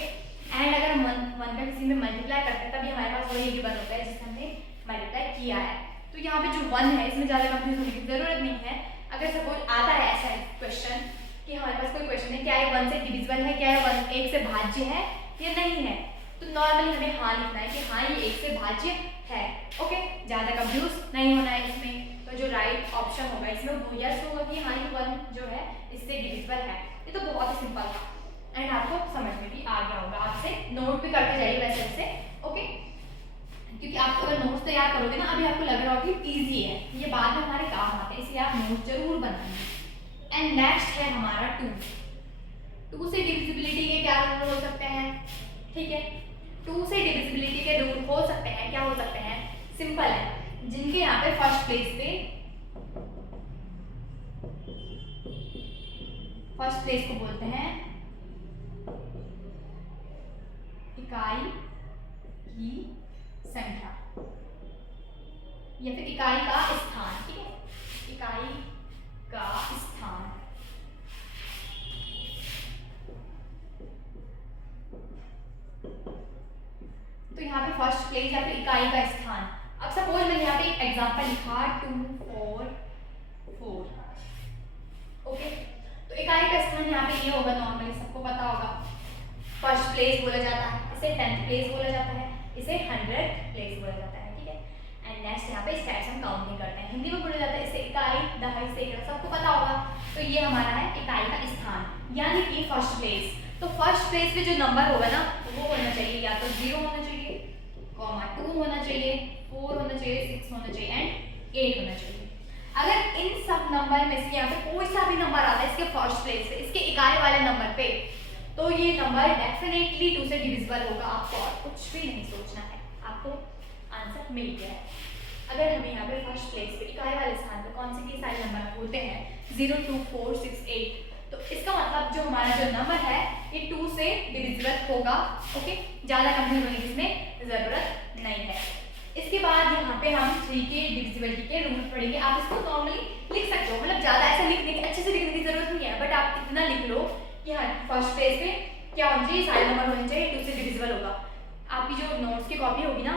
एंड अगर हम 1 का किसी में मल्टीप्लाई करते हैं तभी हमारे पास वही गिवन होता है जिसे हमने मल्टीप्लाई किया है। तो यहाँ पे जो 1 है इसमें ज़्यादा कंफ्यूज होने की जरूरत नहीं है। अगर सपोज आता है ऐसा क्वेश्चन कि हमारे पास कोई क्वेश्चन है क्या ये 1 से डिविजिबल है, क्या ये 1 से भाज्य है या नहीं है, तो नॉर्मली हमें हाँ लिखना है कि हाँ ये 1 से भाज्य है, ओके। ज़्यादा कंफ्यूज नहीं होना है इसमें। तो जो राइट ऑप्शन होगा इसमें वो यस होगा कि हाँ ये 1 जो है इससे डिविजिबल है। ये तो बहुत ही सिंपल था एंड आपको समझ में भी आ गया होगा। आपसे नोट भी करके जाइए वैसे वैसे, ओके। क्योंकि आप अगर नोट्स तैयार करोगे ना, अभी आपको लग रहा होगा कि ईजी है, ये बाद में हमारे काम आते हैं, इसलिए आप नोट जरूर बनाइए। एंड नेक्स्ट है हमारा 2 से डिविजिबिलिटी के क्या रूल हो सकते हैं, ठीक है। 2 से डिविजिबिलिटी के रूल हो सकते हैं, क्या हो सकते हैं, सिंपल है, जिनके यहाँ पे फर्स्ट प्लेस को बोलते हैं इकाई की संख्या या फिर इकाई का स्थान, ठीक है, इकाई का स्थान। तो यहाँ पे फर्स्ट प्लेस या फिर इकाई का स्थान। अब सपोज मैंने यहाँ पे एक एग्जांपल लिखा 2 4 4, ओके। तो इकाई का स्थान यहाँ पे ये होगा, नॉर्मली सबको पता होगा, फर्स्ट प्लेस बोला जाता है, इसे 10th प्लेस बोला जाता है, इसे 100th प्लेस बोला जाता है, ठीक है। एंड नेक्स्ट यहाँ पे स्टेप्स हम काउंटिंग करते हैं, हिंदी में बोला जाता है इसे इकाई, दहाई, सैकड़ा, सबको पता होगा। तो ये हमारा है इकाई का स्थान यानी कि फर्स्ट प्लेस। तो फर्स्ट प्लेस पे जो नंबर होगा ना वो होना चाहिए या तो 0 होना चाहिए, 2 होना चाहिए, 4 होना चाहिए, 6 होना चाहिए एंड 8 होना चाहिए। अगर इन सब नंबर में से यहाँ पे कोई सा भी नंबर आता है इसके फर्स्ट प्लेस से, इसके इकाई वाले नंबर पे, तो ये नंबर डेफिनेटली 2 से डिविजिबल होगा। आपको और कुछ भी नहीं सोचना है, आपको आंसर मिल गया है। अगर हमें यहाँ पे फर्स्ट प्लेस पे इकाई वाले स्थान पे कौन से के सारे नंबर होते हैं 0 2 4 6 8, तो इसका मतलब जो हमारा जो नंबर है ये 2 से डिविजिबल होगा, ओके। ज़्यादा कंफ्यूज होने की इसमें ज़रूरत नहीं है। इसके बाद यहाँ पे हम 3 के डिविजिबिलिटी के रूल पढ़ेंगे। आप इसको नॉर्मली लिख सकते हो, मतलब ज़्यादा ऐसा लिखने की, अच्छे से लिखने की जरूरत नहीं है, बट आप इतना लिख लो कि हाँ फर्स्ट प्लेस पे क्या होना चाहिए, सारे नंबर होने चाहिए, 2 से डिविजिबल होगा। आपकी जो नोट्स की कॉपी होगी ना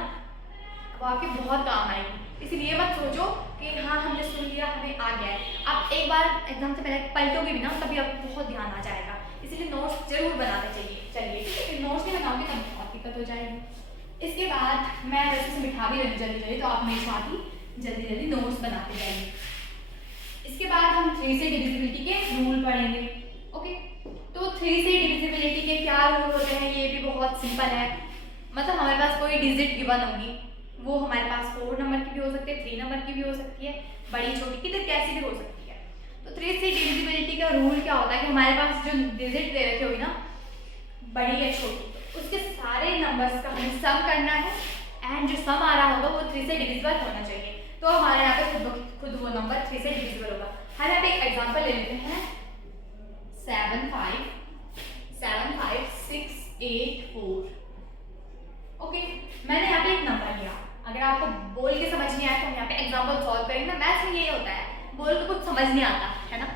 वो आपके बहुत काम आएगी। इसलिए मत सोचो कि हाँ हमने सुन लिया हमें आ गया है, आप एक बार एग्जाम से पहले पलटोगे भी ना तभी आपको बहुत ध्यान आ जाएगा। इसलिए नोट्स जरूर बनाते चाहिए, चलिए ठीक है। नोट्स नहीं बनाओगे तब बहुत दिक्कत हो जाएगी। इसके बाद मैं वैसे से बिठा भी रही जल्दी जल्दी, तो आप मेरे साथ ही जल्दी जल्दी नोट्स बनाते जाइए। इसके बाद हम 3 से डिविजिबिलिटी के रूल पढ़ेंगे, ओके। तो 3 से डिविजिबिलिटी के क्या रूल होते हैं, ये भी बहुत सिंपल है। मतलब हमारे पास कोई डिजिट गिवन होगी, वो हमारे पास 4 नंबर की भी हो सकती है, 3 नंबर की भी हो सकती है, बड़ी छोटी किधर कैसी भी हो सकती है। तो 3 से डिविजिबिलिटी का रूल क्या होता है कि हमारे पास जो डिजिट दे रखी होगी ना, बड़ी या छोटी, उसके सारे नंबर्स का हमें सम करना है एंड जो सम आ रहा होगा वो 3 से डिविजिबल होना चाहिए। तो हमारे यहाँ पे खुद वो नंबर 3 से डिविजिबल होगा। हम यहाँ पे एक एग्जांपल ले लेते हैं 7 5 6 8 4, ओके। मैंने यहाँ पे एक नंबर लिया, अगर आपको बोल के समझ नहीं आया तो हम यहाँ पे एग्जांपल सॉल्व करेंगे ना। मैथ्स में यही होता है, बोल के कुछ समझ नहीं आता है ना,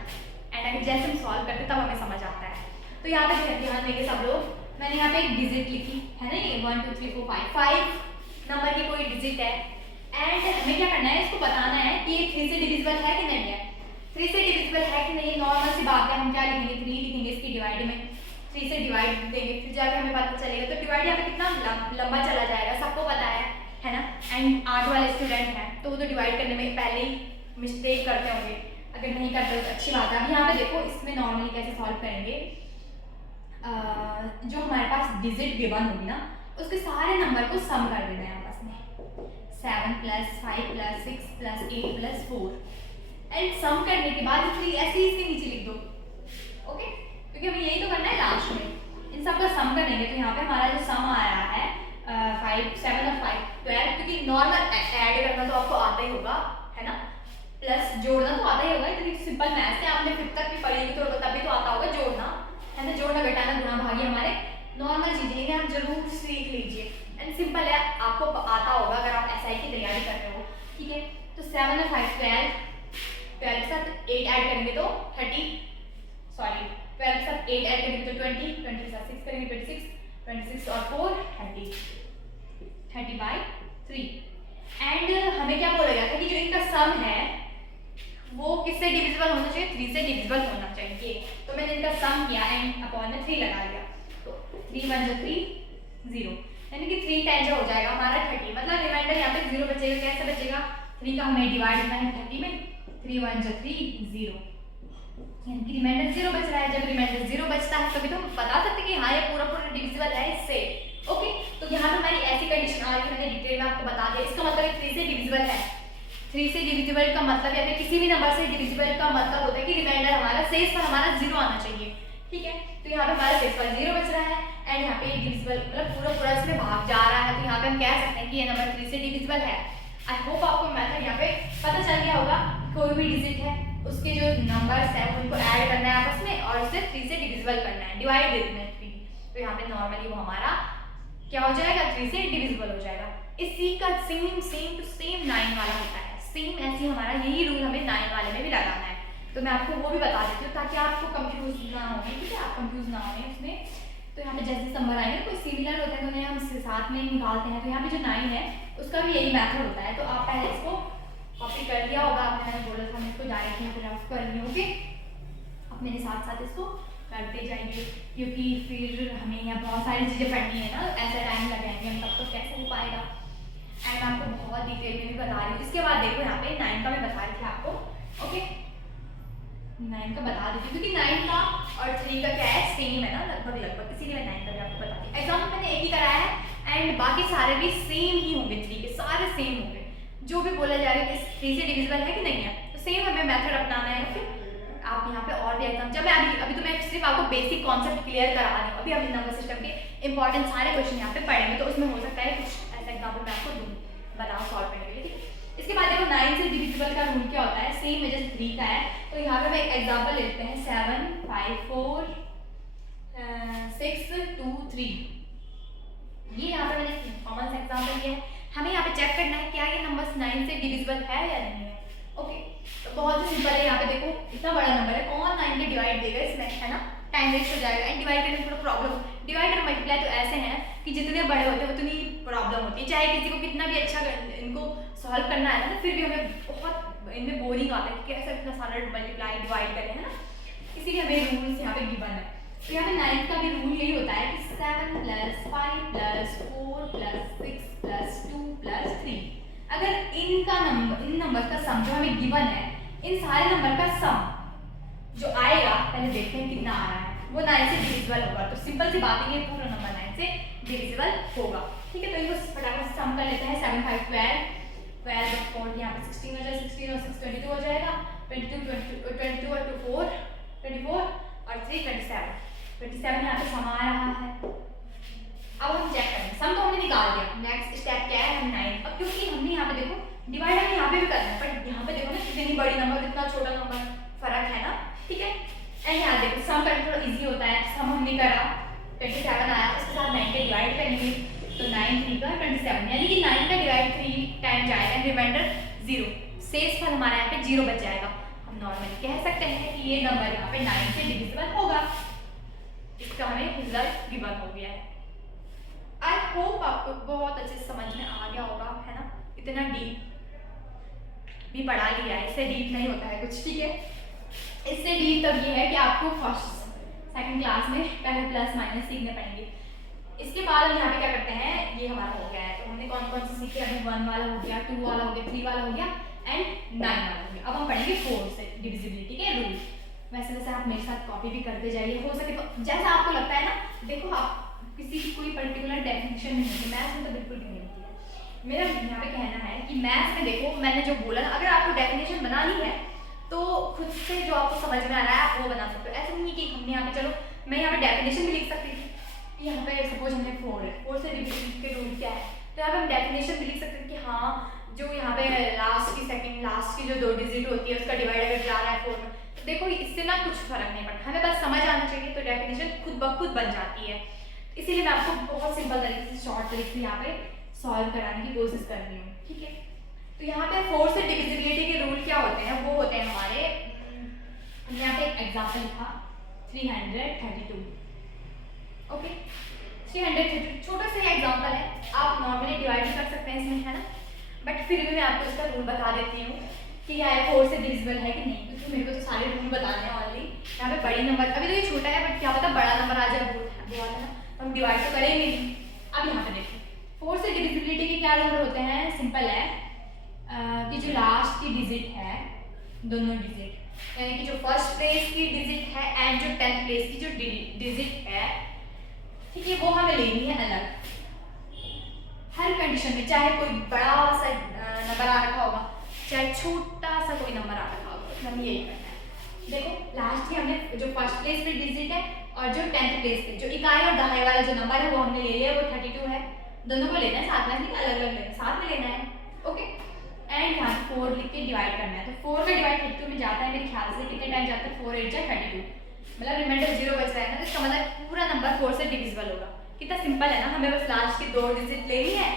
एंड अगर जैसे हम सॉल्व करते तब हमें समझ आता है। तो यहाँ पे ध्यान देंगे सब लोग। मैंने यहाँ पे एक डिजिट लिखी है ना, ये 1 2 3 4 5 नंबर की कोई डिजिट है एंड हमें क्या करना है, इसको बताना है कि ये 3 से डिविजिबल है कि नहीं है। 3 से डिविजिबल है कि नहीं, नॉर्मल सी बात है, हम क्या लिखेंगे 3 लिखेंगे, इसकी डिवाइड में 3 से डिवाइड देंगे, फिर जाकर हमें पता चलेगा। तो डिवाइड यहाँ पे कितना लंबा चला जाएगा, सबको पता है ना। एंड आर्ट वाले स्टूडेंट हैं तो वो तो डिवाइड करने में पहले ही मिस्टेक करते होंगे, अगर नहीं करते तो अच्छी बात है। अब यहाँ पे देखो इसमें नॉर्मली कैसे सॉल्व करेंगे, जो हमारे पास डिजिट गिवन होगी ना उसके सारे नंबर को सम कर देना है आपस में, 7 + 5 + 6 + 8 + 4 एंड सम करने के बाद 3 ऐसे ही इसके नीचे लिख दो, ओके। क्योंकि हमें यही तो करना है लास्ट में, इन सब का सम करेंगे तो यहाँ पे हमारा जो सम आ रहा है 5 7 और 5 12, क्योंकि नॉर्मल ऐड करना तो आपको आता ही होगा, है ना, प्लस जोड़ना तो आता ही होगा, क्योंकि सिंपल मैथ्स है, आपने 5th तक भी पढ़ी तो तभी तो आता होगा जोड़ना, है ना, जोड़ना घटाना गुणा भागी हमारे नॉर्मल चीजें हैं, आप जरूर सीख लीजिए एंड सिंपल है, आपको आता होगा अगर आप एसआई की तैयारी कर रहे हो, ठीक है। तो 7 और 5 12, 12 के साथ 8 ऐड करेंगे तो 30, सॉरी 12 के साथ 8 ऐड करेंगे तो 20, 20 के साथ 6 करेंगे 26, 26 और 4 30, 30/3। एंड हमें क्या बोला गया था कि जो इनका सम है वो किससे डिविजिबल होना चाहिए, 3 से डिविजिबल होना चाहिए, तो मैंने इनका सम किया एंड अपॉन में 3 लगा दिया, तो 3 1 3 0, यानी कि 3 10 हो जाएगा हमारा 30, मतलब रिमाइंडर यहाँ पे 0 बचेगा, कैसे बचेगा, 3 का हमें डिवाइड करना है 30 में, 3 1 3 0, यानी कि रिमाइंडर 0 बच रहा है। जब रिमाइंडर 0 बचता है तभी तो हम बता सकते हैं कि हाँ ये पूरा पूरा डिविजिबल है इससे, ओके। तो यहाँ पे हमारी ऐसी कंडीशन आ रही है, मैंने डिटेल में आपको बता दिया, इसका मतलब 3 से डिविजिबल है, 3 से डिविजिबल का मतलब या फिर किसी भी नंबर से डिविजिबल का मतलब होता है कि रिमाइंडर हमारा शेष पर हमारा 0 आना चाहिए, ठीक है। तो यहाँ पे हमारा शेष पर 0 बच रहा है एंड यहाँ पे डिविजिबल मतलब पूरा पूरा इसमें भाग जा रहा है, तो यहाँ पे हम कह सकते हैं कि ये नंबर 3 से डिविजिबल है। आई होप आपको मेथड यहाँ पे पता चल गया होगा, कोई भी डिजिट है उसके जो नंबर्स है उनको ऐड करना है आपस में और उसे 3 से डिविजिबल करना है, डिवाइड दे देना है 3, तो यहाँ पे नॉर्मली वो हमारा क्या हो जाएगा, 3 से डिविजिबल हो जाएगा। इसी का सेम टू सेम 9 वाला होता है, सेम ऐसे हमारा यही रूल हमें 9 वाले में भी लगाना है, तो मैं आपको वो भी बता देती हूँ ताकि आपको कंफ्यूज ना हो, ठीक है, आप कंफ्यूज ना हो उसमें। तो यहाँ पे जैसे नंबर आएंगे कोई सिमिलर होता है तो उन्हें हम साथ में निकालते हैं, तो यहाँ पे जो 9 है उसका भी यही मेथड होता है, तो आप पहले इसको कॉपी कर लिया होगा आपने, मैंने बोला था मैं इसको डायरेक्ट यहाँ पे रफ कर रही हूँ, ओके। आप मेरे साथ साथ इसको करते जाइए क्योंकि फिर हमें यहाँ बहुत सारी चीज़ें पढ़नी है ना, ऐसा टाइम लगाएंगे हम तब तो कैसे हो पाएगा, एंड आपको बहुत डिटेल में भी बता रही हूँ। इसके बाद देखो यहाँ पे 9 का मैं बता रही थी आपको, ओके, 9 का बता देती हूँ क्योंकि 9 का और 3 का क्या है, सेम है ना लगभग, इसीलिए मैं 9 का भी आपको बता दी। एग्जाम मैंने एक ही कराया है एंड बाकी सारे भी सेम ही होंगे, 3 के सारे सेम होंगे, जो भी बोला जा रहा है कि 3 से डिविजिबल है कि नहीं है, तो सेम हमें मेथड अपनाना है। फिर आप यहाँ पे और भी एग्जाम, जब मैं अभी तो मैं सिर्फ आपको बेसिक कॉन्सेप्ट क्लियर करा रही हूँ, अभी हम नंबर सिस्टम के इंपॉर्टेंट सारे क्वेश्चन यहाँ पे पढ़ेंगे, तो उसमें हो सकता है कुछ ऐसा एग्जाम्पल मैं आपको दूँ बताओ सॉल्व करने के लिए, ठीक है। इसके बाद देखो 9 से डिविजिबल का रूल क्या होता है, सेम है जैसे 3 का है, तो यहाँ पे मैं एक एग्जाम्पल लेते हैं 7 5 4 6 2 3, ये यहाँ पे मैंने कॉमन सा एग्जाम्पल लिया है, हमें यहाँ पे चेक करना है क्या ये नंबर 9 से डिविजिबल है या नहीं है, ओके। तो बहुत ही सिंपल है, यहाँ पे देखो इतना बड़ा नंबर है, कौन 9 के डिवाइड देगा इसमें, है ना, टाइम वेस्ट हो जाएगा एंड डिवाइड करने में थोड़ा प्रॉब्लम, डिवाइड और मल्टीप्लाई तो ऐसे हैं कि जितने बड़े होते हैं उतनी प्रॉब्लम होती है, चाहे किसी को कितना भी अच्छा इनको सॉल्व करना है ना, फिर भी हमें बहुत इनमें बोरिंग आता है कि कैसे इतना सारा मल्टीप्लाई डिवाइड करें, है ना, इसीलिए हमें रूल्स यहाँ पे गिवन है। तो यहाँ पे 9 का भी रूल यही होता है कि 7 + 5 + 4 + 6 + 2 + 3, अगर इनका नंबर इन नंबर का सम जो हमें गिवन है, इन सारे नंबर का सम जो आएगा पहले देखते हैं कितना आ रहा है, वो 9 से डिविजिबल होगा, तो सिंपल सी बात है ये पूरा नंबर 9 से डिविजिबल होगा, ठीक है। तो इनको फटाफट से सम कर लेते हैं, 7 5 12 12 और 4 यहाँ पे 16 हो जाएगा, 16 और 6 22 हो जाएगा, 22 22 और 2 4 24 और 3 27 27 यहाँ पे सम आ रहा है। अब हम चेक करेंगे, सम तो हमने निकाल दिया, नेक्स्ट स्टेप क्या है, हम 9, अब क्योंकि हमने यहाँ पे देखो डिवाइड हमें यहाँ पे भी करना है, पर यहाँ पे देखो ना कितनी बड़ी नंबर कितना छोटा नंबर, फर्क है ना, ठीक है। एंड यहाँ देखो सम करना थोड़ा इजी होता है, सम हमने करा 27 आया, उसके साथ 9 के डिवाइड करेंगे तो 9 3 का 27, यानी कि 9 का डिवाइड 3 टाइम जाएगा एंड रिमाइंडर 0, शेष फल हमारा यहाँ पे 0 बच जाएगा। हम नॉर्मली कह सकते हैं कि ये नंबर यहाँ पे 9 से डिविजिबल होगा, इसका हमें रिजल्ट गिवन हो गया है। आई होप आपको बहुत अच्छे से समझ में आ गया होगा, है ना, इतना डीप भी पढ़ा लिया है, इससे डीप नहीं होता है कुछ, ठीक है। इससे डीप तब ये है कि आपको फर्स्ट सेकंड क्लास में पहले प्लस माइनस सीखने पड़ेंगे। इसके बाद हम यहाँ पे क्या करते हैं, ये हमारा हो गया है, तो हमने कौन कौन से सीखे, अभी 1 वाला हो गया, 2 वाला हो गया, 3 वाला हो गया एंड 9 वाला हो गया। अब हम पढ़ेंगे 4 से डिविजिबिलिटी के रूल। वैसे वैसे आप मेरे साथ कॉपी भी करते जाइए, हो सके तो जैसा आपको लगता है ना, देखो आप किसी की कोई पर्टिकुलर डेफिनेशन नहीं होती, मैथ्स में तो बिल्कुल भी नहीं होती है। मेरा यहाँ पे कहना है कि मैथ्स में देखो मैंने जो बोला ना, अगर आपको डेफिनेशन बनानी है तो खुद से जो आपको समझ में आ रहा है आप वो बना सकते हो, ऐसा नहीं कि हमने यहाँ पे चलो मैं यहाँ पे डेफिनेशन भी लिख सकती थी, यहाँ पे सपोज हमें 4 है, 4 से डिविजिबिलिटी के रूल क्या है, तो यहाँ पे हम डेफिनेशन भी लिख सकते हैं कि हाँ जो यहाँ पे लास्ट की जो 2 डिजिट होती है उसका डिवाइड अगर जा रहा है 4 में, तो देखो इससे ना कुछ फर्क नहीं पड़ता, हमें बस समझ आना चाहिए, तो डेफिनेशन खुद ब खुद बन जाती है। इसीलिए मैं आपको बहुत सिंपल तरीके से शॉर्ट तरीके से यहाँ पे सॉल्व कराने की कोशिश कर रही हूँ, ठीक है। तो यहाँ पे 4 से डिविजिबिलिटी के रूल क्या होते हैं, वो होते हैं हमारे, हमने यहाँ पे एक एग्जाम्पल लिखा 332, ओके 332 छोटा सा एग्जाम्पल है, आप नॉर्मली डिवाइड भी कर सकते हैं इसमें, है ना, बट फिर भी मैं आपको इसका रूल बता देती हूँ कि क्या है 4 से डिविजिबल है कि नहीं, क्योंकि मेरे को तो सारे रूल बताने हैं ऑलरेडी। यहाँ पे बड़ी नंबर, अभी तो ये छोटा है बट क्या पता बड़ा नंबर आ जाए, बहुत है ना, तो हम डिवाइड तो करेंगे नहीं। अब यहाँ पे देखिए 4 से डिविजिबिलिटी के क्या रूल होते हैं, सिंपल है कि जो लास्ट की डिजिट है, दोनों डिजिट यानी कि जो फर्स्ट प्लेस की डिजिट है एंड जो 10th प्लेस की जो डिजिट है, ठीक है, वो हमें लेनी है अलग हर कंडीशन में, चाहे कोई बड़ा सा नंबर आ रखा होगा चाहे छोटा सा कोई नंबर आ रखा होगा, तो हमें यही करना है। देखो लास्ट की हमने जो फर्स्ट प्लेस पे डिजिट है और जो 10th प्लेस पे जो इकाई और दहाई वाला जो नंबर है वो हमने ले लिया, वो 32 है, दोनों को लेना है साथ में, नहीं अलग अलग लेना, साथ में लेना है, ओके। एंड यहाँ 4 लिख के डिवाइड करना है, तो 4 का डिवाइड 32 में जाता है, मेरे ख्याल से कितने टाइम जाता है, 4 8 जा 32, मतलब रिमाइंडर 0 बच रहा है ना, तो इसका मतलब पूरा नंबर 4 से डिविजिबल होगा। कितना सिंपल है ना, हमें बस लास्ट की 2 डिजिट लेनी है,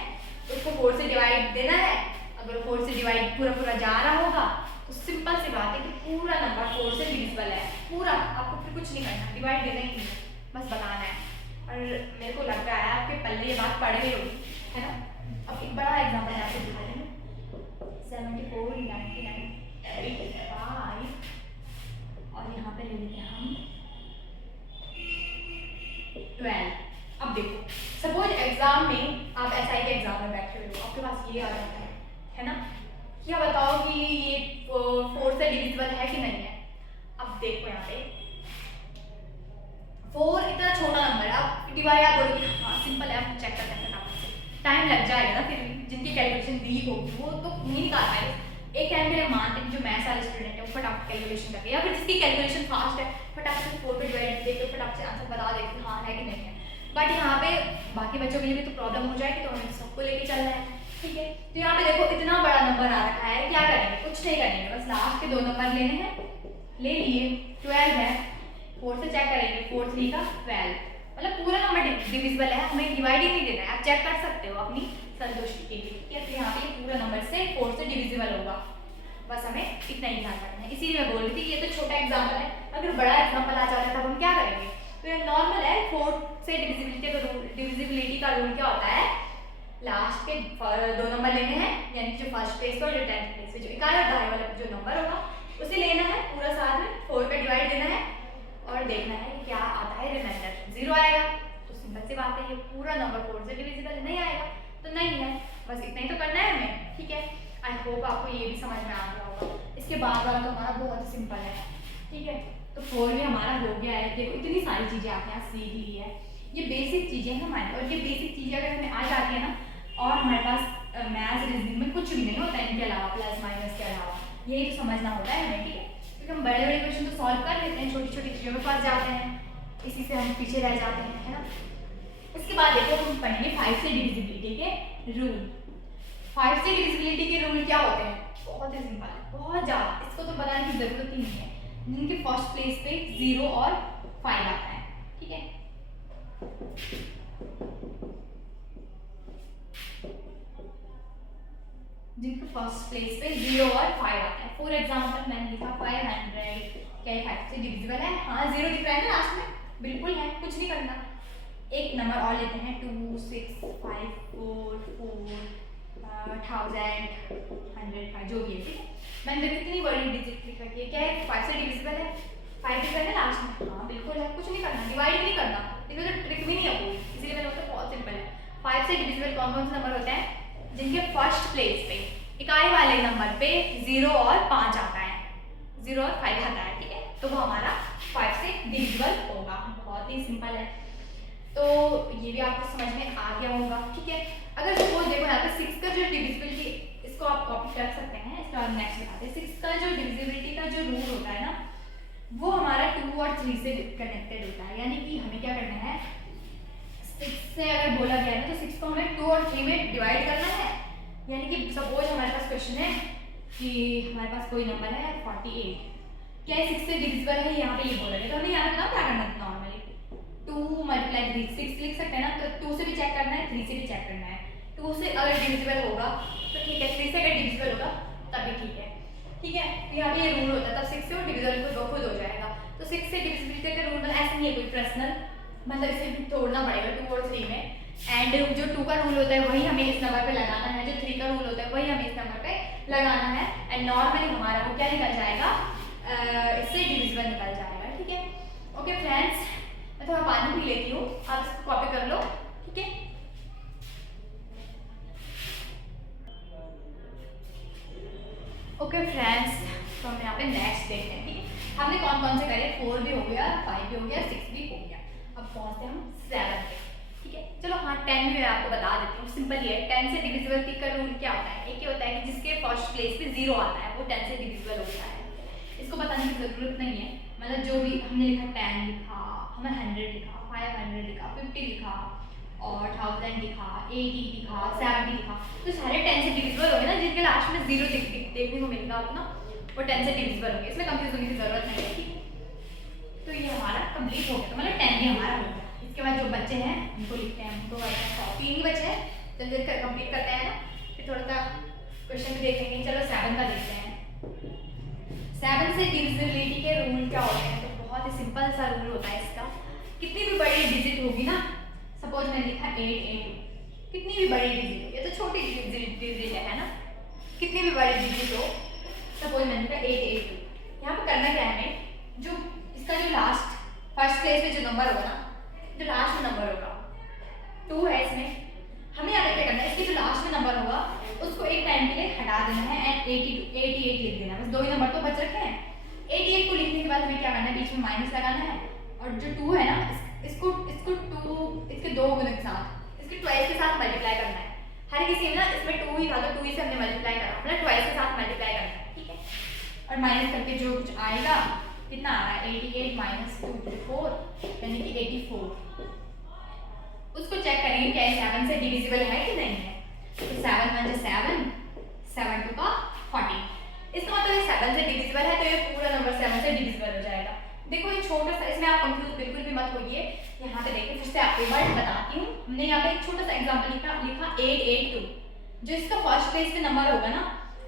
उसको 4 से डिवाइड देना है, अगर 4 से डिवाइड पूरा जा रहा होगा तो सिंपल सी बात है कि पूरा नंबर 4 से डिविजिबल है, पूरा, आपको फिर कुछ नहीं करना, डिवाइड देना ही नहीं, बस बताना है। और मेरे को लग रहा है आपके पल्ले ये बात पढ़ गई होगी, है ना। अब एक बड़ा एग्जाम्पल है आपको दिखा दें, 74 99 85 और यहाँ पे ले लेते हैं हम 12। अब देखो सपोज एग्जाम में आप एसआई के एग्जाम में बैठे हुए हो, आपके पास ये आ जाता है ना, क्या बताओ कि ये 4 से डिविजिबल है कि नहीं है। अब देखो यहाँ पे 4 इतना छोटा नंबर है, आप डिवाइड आप बोलोगे हाँ सिंपल है, आप चेक कर सकते हैं, टाइम लग जाएगा ना, फिर जिनकी कैलकुलेशन वीक होगी वो तो नहीं निकाल पाएगा। एक टाइम के लिए मानते हैं जो मैथ्स वाले स्टूडेंट है वो फटाफट कैलकुलेशन करके, या फिर जिसकी कैलकुलेशन फास्ट है फटाफट से 4 पे डिवाइड देकर फटाफट से आंसर बता देते हाँ है कि नहीं है। बट यहाँ पे बाकी बच्चों के लिए भी तो प्रॉब्लम हो जाएगी, तो हमें सबको लेके चलना है, ठीक है। तो यहाँ पे देखो इतना बड़ा नंबर आ रखा है, क्या करेंगे, कुछ नहीं करेंगे, बस लास्ट के 2 नंबर लेने हैं, ले लिए 12 है, 4 से चेक करेंगे, 4 3 का 12, मतलब पूरा नंबर डिविजिबल है, हमें डिवाइड ही नहीं देना है, आप चेक कर सकते हो अपनी संतुष्टि के लिए, ठीक है। तो यहाँ पे पूरा नंबर से 4 से डिविजिबल होगा, बस हमें इतना ही ध्यान रखना है। इसीलिए मैं बोल रही थी ये तो छोटा एग्जाम्पल है, अगर बड़ा एग्जाम्पल आ जाता है तब हम क्या करेंगे। तो ये नॉर्मल है, 4 से डिविजिबिलिटी का रूल क्या होता है, लास्ट के 2 नंबर लेने हैं, यानी जो फर्स्ट प्लेस पे और जो 10th प्लेस पे जो इकाई और दहाई वाला जो नंबर होगा उसे लेना है, पूरा साथ में 4 पे डिवाइड देना है और देखना है क्या आता है, रिमाइंडर 0 आएगा, तो सिंपल सी बात है ये पूरा नंबर 4 से डिविजिबल नहीं आएगा, तो नहीं है, बस इतना ही तो करना है हमें, ठीक है। आई होप आपको ये भी समझ में आ गया होगा। इसके बाद वाला तो हमारा बहुत सिंपल है, ठीक है। तो 4 भी हमारा हो गया है, देखो इतनी सारी चीज़ें आपने यहाँ सीख ली है, ये बेसिक चीज़ें हैं हमारी, और ये बेसिक चीज़ें अगर हमें आ जाती है ना, और हमारे पास मैथ्स रीजनिंग में कुछ भी नहीं होता है इनके अलावा, प्लस माइनस के अलावा, यही तो समझना होता है हमें, ठीक है। क्योंकि हम बड़े बड़े क्वेश्चन तो सॉल्व कर लेते हैं, छोटी छोटी चीज़ों के पास जाते हैं, इसी से हम पीछे रह जाते हैं, है ना। इसके बाद देखो हम पढ़ेंगे 5 से डिविजिबिलिटी के रूल। 5 से डिविजिबिलिटी के रूल क्या होते हैं, बहुत ही सिंपल है, बहुत ज़्यादा, इसको तो बताने की जरूरत ही नहीं है। जिनके फर्स्ट प्लेस पे 0 और 5 आता है, ठीक है। जिनके फर्स्ट प्लेस पे 0 और 5 आता है, फॉर एग्जांपल मैंने लिखा 500, क्या 5 से डिविजिबल है, हाँ 0 दिख रहा है ना लास्ट में, बिल्कुल है, कुछ नहीं करना। एक नंबर और लेते हैं 2 6 5 4 4 1000 100 जो भी है, ठीक है। मैंने देखी इतनी बड़ी डिजिट लिख रखी है, क्या है 5 से डिविजिबल है, 5 दिख रहा है ना लास्ट में, हाँ बिल्कुल है, कुछ नहीं करना, डिवाइड नहीं करना, इसमें तो ट्रिक भी नहीं है कोई, इसलिए मैंने बोला बहुत सिंपल है। 5 से डिविजिबल कौन कौन से नंबर होते हैं, जिनके फर्स्ट प्लेस पे इकाई वाले नंबर पे 0 और 5 आता है, 0 और 5 आता है, ठीक है, तो वो हमारा 5 से डिविजिबल होगा, बहुत ही सिंपल है। तो ये भी आपको समझ में आ गया होगा, ठीक है। अगर सपोज देखो यहाँ पे 6 का जो डिविजिबिलिटी, इसको आप कॉपी कर सकते हैं, इसका नेक्स्ट बताते हैं। 6 का जो डिविजिबिलिटी का जो रूल होता है ना, वो हमारा 2 और 3 से कनेक्टेड होता है, यानी कि हमें क्या करना है, 6 से अगर बोला गया है ना तो 6 को हमें 2 और 3 में डिवाइड करना है। यानी कि सपोज हमारे पास क्वेश्चन है कि हमारे पास कोई नंबर है 48, क्या है 6 से डिविजिबल है, यहाँ पे ये बोला गया तो हमें यहाँ पे ना क्या करना है, नॉर्मली 2 मल्टीप्लाई 3, 6 लिख सकते हैं ना, तो 2 से भी चेक करना है, 3 से भी चेक करना है। 2 से अगर डिविजिबल होगा तो ठीक है, 3 से अगर डिविजिबल होगा तभी ठीक है। ठीक है, तो यहाँ पे ये रूल होता है, तब 6 से वो डिविजिबल खुद हो जाएगा। तो 6 से डिविजिबिलिटी का रूल ऐसा नहीं है कोई पर्सनल, मतलब इसे तोड़ना पड़ेगा 2 और 3 में। एंड जो 2 का रूल होता है वही हमें इस नंबर पे लगाना है, जो 3 का रूल होता है वही हमें इस नंबर पे लगाना है। एंड नॉर्मली हमारा वो क्या निकल जाएगा, इससे डिविजिबल निकल जाएगा। ठीक है, ओके फ्रेंड्स, मैं थोड़ा पानी पी लेती हूँ, आप इसको कॉपी कर लो। ठीक है, ओके फ्रेंड्स, तो हम यहाँ पे नेक्स्ट देखते हैं। ठीक है, हमने कौन कौन से करे, 4 भी हो गया, 5 भी हो गया, 6 भी हो गया। अब पहुँचते हम 7 पे। ठीक है, चलो हाँ 10 भी मैं आपको बता देती हूँ, सिंपल ही है। 10 से डिविजिबल का रूल क्या होता है, एक ही होता है कि जिसके फर्स्ट प्लेस पे 0 आता है वो 10 से डिविजिबल होता है। इसको बताने की जरूरत नहीं है, मतलब जो भी हमने लिखा, 10 लिखा, हमने 100 लिखा, 500 लिखा, 50 लिखा और 1000 लिखा, 80 लिखा, 70 लिखा, तो सारे 10 से डिविजिबल होंगे ना। जिनके लास्ट में 0 देखने को मिलेगा आपको ना, वो 10 से डिविजिबल होंगे, इसमें कंफ्यूज होने की जरूरत नहीं है। ठीक है, तो ये हमारा कंप्लीट हो गया, तो मतलब 10 भी हमारा हो गया। इसके बाद जो बच्चे हैं उनको लिखते हैं, उनको 3 ही बचे हैं, जल्दी कंप्लीट करते हैं ना, फिर थोड़ा सा क्वेश्चन भी देखेंगे। चलो 7 का देखते हैं। 7 से डिविजिबिलिटी के रूल क्या होते हैं, तो बहुत ही सिंपल सा रूल होता है इसका। कितनी भी बड़ी डिजिट होगी ना, सपोज मैंने लिखा 882, कितनी भी बड़ी डिजिट हो, ये तो छोटी डिजिट है ना, कितनी भी बड़ी डिजिट हो, सपोज मैंने लिखा 882, यहाँ पे करना क्या है हमें, जो इसका जो लास्ट फर्स्ट प्लेस में जो नंबर होगा ना, जो लास्ट में नंबर होगा 2 है इसमें, हमें यहाँ पे क्या करना है, इसके जो लास्ट में नंबर होगा उसको एक टाइम के लिए हटा देना है एंड 88 लिख देना है। बस 2 ही नंबर तो बच रखे हैं। 88 को लिखने के बाद हमें क्या करना है, बीच में माइनस लगाना है, और जो 2 है ना इसको 2 इसके 2 गुने के साथ, इसके ट्वाइस के साथ मल्टीप्लाई करना है। हर किसी में ना इसमें 2 ही था तो 2 ही से हमने मल्टीप्लाई करा, मतलब ट्वाइस के साथ मल्टीप्लाई करना है। ठीक है, और माइनस करके जो कुछ आएगा, कितना आ रहा है 88 माइनस 2 4, यानी कि 84। उसको चेक करेंगे क्या 7 से डिविजिबल है कि नहीं है। तो 7 1 7, 7 2 का 40, इसका मतलब 7 से डिविजिबल है, तो ये पूरा नंबर 7 से डिविजिबल हो जाएगा। देखो ये छोटा सा, इसमें आप कंफ्यूज बिल्कुल भी मत होइए। यहाँ पे देखिए, फिर से आपको एक बार बताती हूँ। हमने यहाँ पे एक छोटा सा एग्जांपल लिखा 882, जो इसका फर्स्ट प्लेस पे नंबर होगा ना,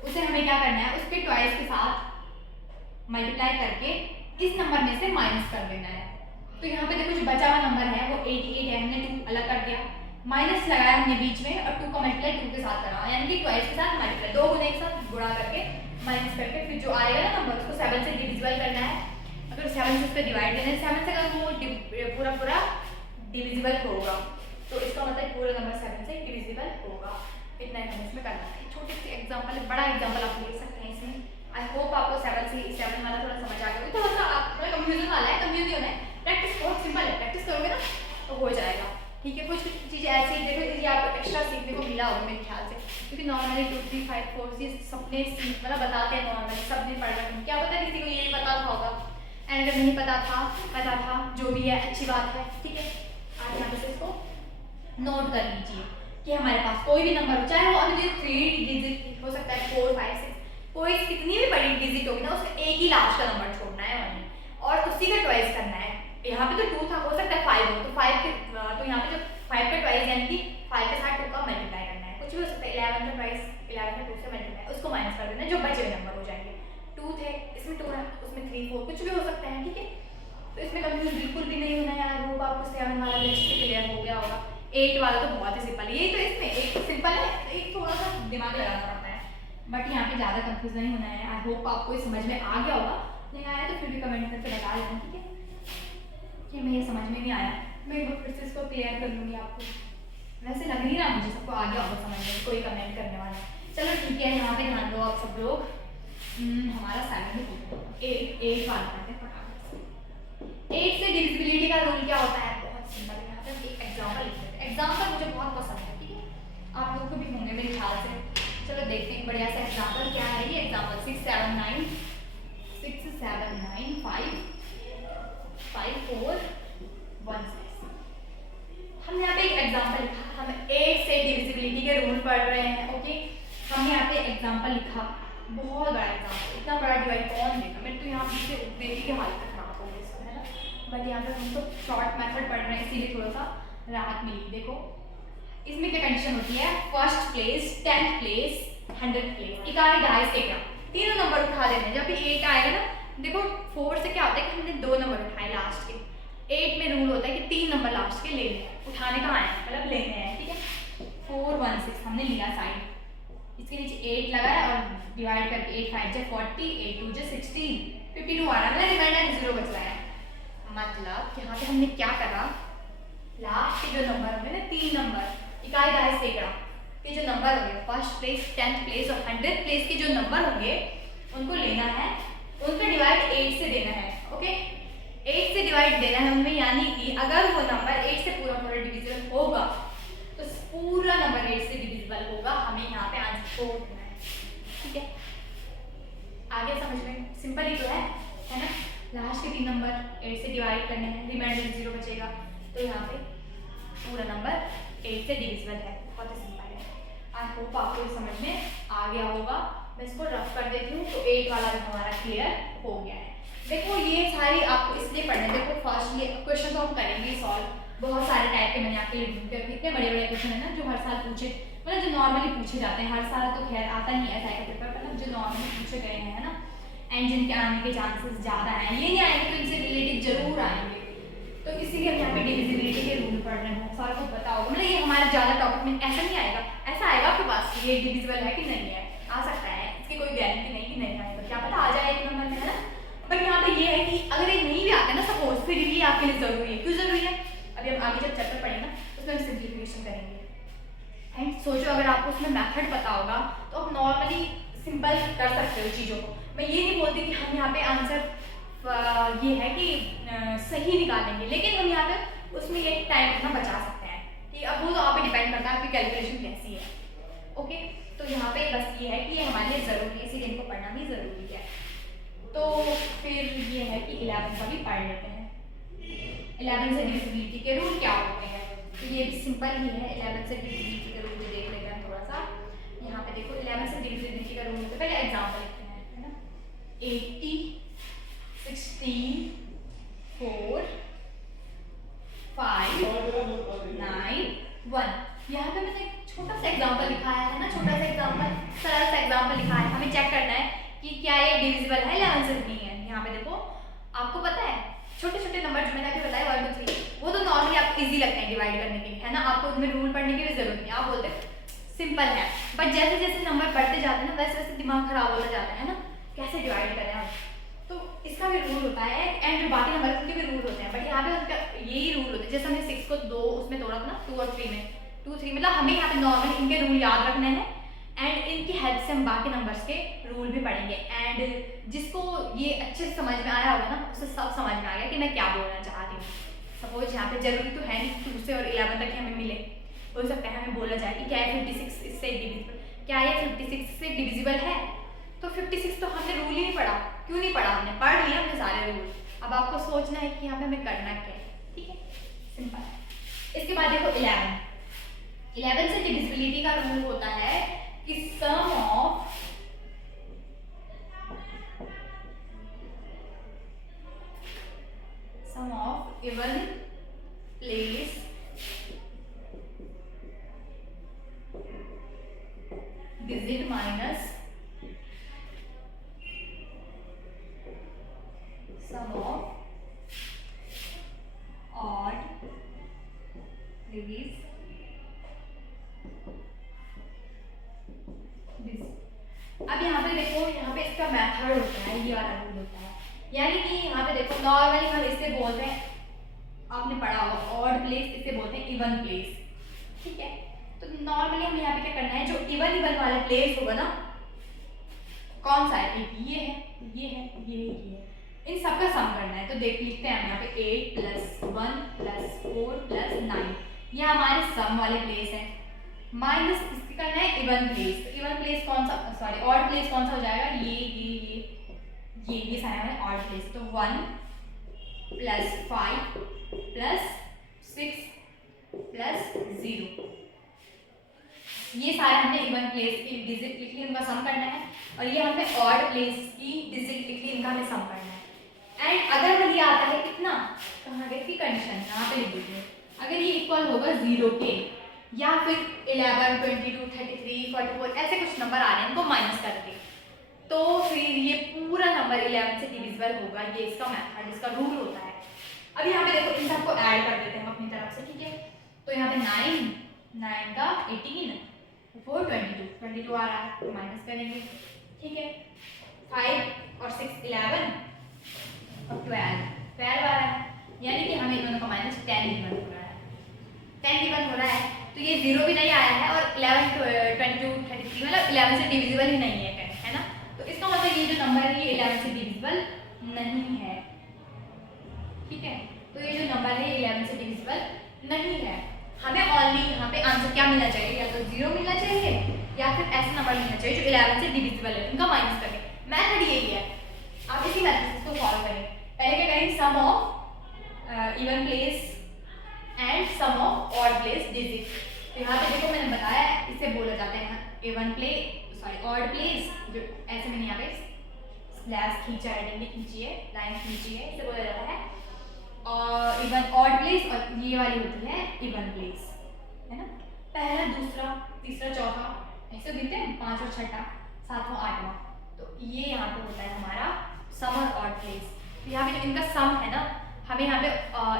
उसे हमें क्या करना है, उसके ट्वाइस के साथ मल्टीप्लाई करके इस नंबर में से माइनस कर देना है। तो यहाँ पे देखो जो बचा हुआ नंबर है वो 88 है, हमने 2 अलग कर दिया, माइनस लगाया हमने बीच में, और 2 का मल्टीप्लाई 2 के साथ करा, यानी कि ट्वाइस के साथ मल्टीप्लाई, 2 गुने के साथ गुणा करके माइनस करके फिर जो आएगा ना नंबर उसको 7 से डिविजिबल करना है। अगर 7 से उस पर डिवाइड करना है, 7 से अगर वो पूरा डिविजिबल होगा तो इसका मतलब पूरा नंबर 7 से डिविजिबल होगा। इतना ही हमें इसमें करना है। छोटे से एग्जांपल, बड़ा एग्जांपल आप ले सकते हैं इसमें। आई होप आपको 7 वाला थोड़ा समझ आ गया, थोड़ा सा थोड़ा कंफ्यूजन वाला है, कंफ्यूज नहीं होना है, प्रैक्टिस बहुत सिंपल है, प्रैक्टिस करोगे ना तो हो जाएगा। ठीक है, कुछ चीज़ें ऐसी देखो ये आपको एक्स्ट्रा सीखने को मिला होगा मेरे ख्याल से, क्योंकि नॉर्मली 2 3 5 4 ये सबने मतलब बताते हैं, नॉर्मली सबने पढ़ रखा है, क्या पता किसी को ये पता था होगा, एंड अगर नहीं पता था जो भी है अच्छी बात है। ठीक है, आप यहाँ पे इसको नोट कर लीजिए कि हमारे पास कोई भी नंबर हो, चाहे वो अभी 3 डिजिट हो सकता है, 4 5 6, कोई कितनी भी बड़ी डिजिट होगी ना, उसमें एक ही लास्ट का नंबर छोड़ना है वहीं, और उसी का ट्वाइस करना है। यहाँ पे तो 2 था, हो सकता है 5 हो, तो 5 के तो यहाँ पे जो 5 का ट्वाइस यानी कि 5 के साथ 2 का मल्टीप्लाई करना है। कुछ भी हो सकता है, 11 का ट्वाइस 11 का 2 से मल्टीप्लाई, उसको माइनस कर देना है, जो बचे हुए नंबर हो जाएंगे। 2 थे, इसमें 2 है, उसमें 3 4 कुछ भी हो सकता है। ठीक है, तो इसमें कंफ्यूज बिल्कुल भी नहीं होना यार, वो आपको 7 वाला भी अच्छे से क्लियर हो गया होगा। 8 वाला तो बहुत ही सिंपल है, यही तो इसमें एक सिंपल है, एक थोड़ा सा दिमाग लगाना पड़ता है, बट यहाँ पे ज़्यादा कंफ्यूज नहीं होना है। आई होप आपको ये समझ में आ गया होगा, नहीं आया तो फिर भी कमेंट करके बता देना। ठीक है, कि मैं ये समझ में नहीं आया, मैं एक बार फिर से इसको क्लियर कर लूँगी आपको। वैसे लग नहीं रहा मुझे सबको आ गया होगा समझ में, कोई कमेंट करने वाला। चलो ठीक है, यहाँ पे ध्यान दो आप सब लोग। हमारा 7 हो गया, 8 वाला करते हैं फटाफट से। 8 से डिविजिबिलिटी का रूल क्या होता है, बहुत सिंपल है। यहाँ पे एक एग्जाम्पल लिख देते हैं, एग्जाम्पल मुझे बहुत पसंद है। ठीक है, आप लोग को भी होंगे मेरे ख्याल से। चलो देखते हैं बढ़िया सा एग्जाम्पल क्या है ये एग्जाम्पल। 6 7 9 5 5 4 1 6। हम यहाँ पे एक तो शॉर्ट मेथड पढ़ रहे हैं इसीलिए थोड़ा सा राहत मिली। देखो इसमें क्या कंडीशन होती है, first place, 10th place, 100th place, इकाई दहाई सैकड़ा, तीनों नंबर उठा लेने हैं। जब भी 8 आएगा ना, देखो 4 से क्या होता है कि हमने 2 नंबर उठाए लास्ट के। 8 में रूल होता है कि 3 नंबर लास्ट के लेने हैं, उठाने कहाँ आए मतलब लेने हैं, ठीक है। 4 1 6 हमने लिया साइड, इसके नीचे 8 लगाया और डिवाइड करके 8 5 जा 40, 8 2 जा 16, 52 आ रहा है, रिमाइंडर 0 बच रहा है। मतलब यहाँ पे हमने क्या करा, लास्ट के जो नंबर होंगे ना, 3 नंबर इकाई दहाई सैकड़ा के जो नंबर होंगे, फर्स्ट प्लेस, 10th प्लेस और 100th प्लेस के जो नंबर होंगे उनको लेना है, उनका डिवाइड 8 से देना है। ओके, 8 से डिवाइड देना है उनमें, यानी कि अगर वो नंबर 8 से पूरा पूरा डिविजिबल होगा तो पूरा नंबर 8 से डिविजिबल होगा, हमें यहाँ पे आंसर को देना है, ठीक है। आगे समझ में सिंपल ही तो है ना। लास्ट के 3 नंबर 8 से डिवाइड करने हैं, रिमाइंडर 0 बचेगा, तो यहाँ पे पूरा नंबर 8 से डिविजिबल है। बहुत ही सिंपल है। आई होप आपको समझ में आ गया होगा। मैं इसको रफ कर देती हूँ, तो 8 वाला भी हमारा क्लियर हो गया है। देखो ये सारी आपको इसलिए पढ़ने, देखो फर्स्ट ये क्वेश्चन तो हम करेंगे सॉल्व, बहुत सारे टाइप के मैंने आपके लिए ढूंढ के रखे, इतने बड़े बड़े क्वेश्चन है ना जो हर साल पूछे, मतलब जो नॉर्मली पूछे जाते हैं। हर साल तो खैर आता नहीं है ऐसा का पेपर, मतलब जो नॉर्मली पूछे गए हैं ना, एंड जिनके आने के चांसेस ज़्यादा हैं, ये नहीं आएंगे तो इनसे रिलेटेड जरूर आएंगे। तो इसीलिए हम यहाँ पे डिविजिबिलिटी के रूल पढ़ रहे हैं, सारा कुछ पता होगा, मतलब ये हमारे ज़्यादा टॉपिक में ऐसा नहीं आएगा, ऐसा आएगा आपके पास ये डिविजिबल है कि नहीं है, आ सकता है, इसकी कोई गारंटी नहीं कि नहीं आएगा, क्या पता आ जाए 1 नंबर में, है ना। बट यहाँ पे ये है कि अगर ये नहीं भी आता है ना सपोज, फिर ये आपके लिए जरूरी है। क्यों जरूरी है, अभी हम आगे जब चैप्टर पढ़ेंगे उसमें हम सिंप्लीफिकेशन करेंगे। एंड सोचो अगर आपको उसमें मेथड पता होगा तो आप नॉर्मली सिंपल कर सकते हो चीज़ों को। मैं ये नहीं बोलती कि हम यहाँ पे आंसर ये है कि सही निकालेंगे, लेकिन हम यहाँ पे उसमें ये टाइम अपना बचा सकते हैं कि अब वो तो आप पे डिपेंड करता है आपकी कैलकुलेशन कैसी है। ओके, तो यहाँ पे बस ये है कि ये हमारे लिए ज़रूरी है, इसीलिए इनको पढ़ना भी ज़रूरी है। तो फिर ये है कि 11 का भी पढ़ लेते हैं। 11 से डिविजिबिलिटी के रूल क्या होते हैं, तो ये भी सिंपल ही है। 11 से डिविजिबिलिटी के रूल भी देख लेते हैं थोड़ा सा। यहाँ पे देखो 11 से डिविजिबिलिटी का रूल, पहले एग्जाम्पल लिखते हैं, है ना। 80 16 4 5 9 1। यहाँ पे मैंने एक छोटा सा एग्जाम्पल लिखा है ना, छोटा सा एग्जाम्पल, सरल सा एग्जाम्पल लिखा है। हमें चेक करना है कि क्या ये डिविजिबल है 11 से नहीं है। यहाँ पे देखो आपको पता है छोटे छोटे नंबर जो मैंने अभी बताया 1 2 3, वो तो नॉर्मली आपको इजी लगते हैं डिवाइड करने के लिए, है ना, आपको उनमें रूल पढ़ने की भी जरूरत नहीं, आप बोलते सिंपल है। बट जैसे जैसे नंबर बढ़ते जाते हैं ना, वैसे वैसे दिमाग खराब होता जाता है ना, कैसे डिवाइड करें हम, तो इसका भी रूल होता है। एंड जो बाकी नंबर उनके भी रूल होते हैं, बट यहाँ पे उनका यही रूल होते हैं। जैसे हमने 6 को 2 उसमें तोड़ा था ना, 2 और 3 में, 2 3, मतलब हमें यहाँ पे नॉर्मली इनके रूल याद रखने हैं एंड इनकी हेल्प से हम बाकी नंबर्स के रूल भी पढ़ेंगे। एंड जिसको ये अच्छे से समझ में आया होगा ना, उसे सब समझ में आ गया कि मैं क्या बोलना चाहती हूँ। सपोज यहाँ पे जरूरी तो है नहीं 2 से और 11 तक हमें मिले, हो सकता है हमें बोला जाए कि क्या है 56 इससे डिविजिबल, क्या ये 56 से डिविजिबल है, तो 56 तो हमने रूल ही नहीं पढ़ा। क्यों नहीं पढ़ा, हमने पढ़ लिया हमने सारे रूल। अब आपको सोचना है कि यहाँ पे हमें करना क्या है, ठीक है, सिंपल है। इसके बाद देखो 11 से डिविजिबिलिटी का रूल होता है कि sum of even place digit minus sum of odd place अब यहाँ पे देखो, यहाँ पे इसका मेथड होता है, ये वाला रूल होता है। यानी कि यहाँ पे देखो नॉर्मली हम इसे बोलते हैं, आपने पढ़ा होगा ऑड प्लेस, इसे बोलते हैं इवन प्लेस, ठीक है। तो नॉर्मली हम यहाँ पे क्या करना है, जो इवन इवन वाले प्लेस होगा ना, कौन सा है, एक ये है, ये है, ये है, इन सबका सम करना है। तो देख लिखते हैं हम यहाँ पे 8 + 1 + 4 + 9, ये हमारे सम वाले प्लेस है, माइनस इसके करना है इवन प्लेस। तो इवन प्लेस कौन सा, सॉरी ऑड प्लेस कौन सा हो जाएगा, ये सारे हमारे ऑड प्लेस। तो 1 + 5 + 6 + 0, ये सारे हमने इवन प्लेस की डिजिट लिख ली, उनका सम करना है। और ये हमने ऑड प्लेस की डिजिट लिख ली, इनका हमें सम करना है। एंड अगर वही आता है कितना, कहाँ गई थी कंडीशन, यहाँ पे लिख दीजिए, अगर ये इक्वल होगा 0 के या फिर 11, 22, 33, 44 ऐसे कुछ नंबर आ रहे हैं, इनको माइनस करके, तो फिर ये पूरा नंबर 11 से डिविजिबल होगा। ये इसका मेथड, इसका रूल होता है। अब यहाँ पे देखो इन सबको ऐड कर देते हैं हम अपनी तरफ से, ठीक है। तो यहाँ पे 9 का 18, 4 22 आ रहा है, तो माइनस करेंगे, ठीक है। 5 और 6 11 और 12 आ रहा है, यानी कि हमें दोनों का माइनस 10 गिवन हो रहा है, 10 गिवन हो रहा है। तो ये 0 भी नहीं आया है और 11, 22, 33 मतलब 11 से डिविजिबल ही नहीं है ना। तो इसका मतलब ये जो नंबर है ये 11 से डिविजिबल नहीं है, ठीक है। तो ये जो नंबर है 11 से डिविजिबल नहीं है। हमें ओनली यहाँ पे आंसर क्या मिलना चाहिए, या तो 0 मिलना चाहिए या फिर ऐसा नंबर मिलना चाहिए जो 11 से डिविजिबल है, इनका माइनस करें। मैथड यही है, आप इसी मैथड से इसको सॉल्व करें। पहले क्या करेंगे, sum of even place and sum of odd place digit. तो यहाँ पे देखो मैंने बताया इसे बोला जाता है even place, sorry odd place, जो ऐसे मैंने यहाँ पे स्लैश खींचा है, डंडी खींची है, लाइन खींची है, इसे बोला जाता है और इवन ऑड प्लेस, और ये वाली होती है इवन प्लेस, है ना। पहला, दूसरा, तीसरा, चौथा ऐसे दिखते हैं, 5 और 6, 7वां, 8वां। तो ये यहाँ पे होता है हमारा सम और ऑड प्लेस। तो यहाँ पे जो इनका सम है ना, हमें यहाँ पे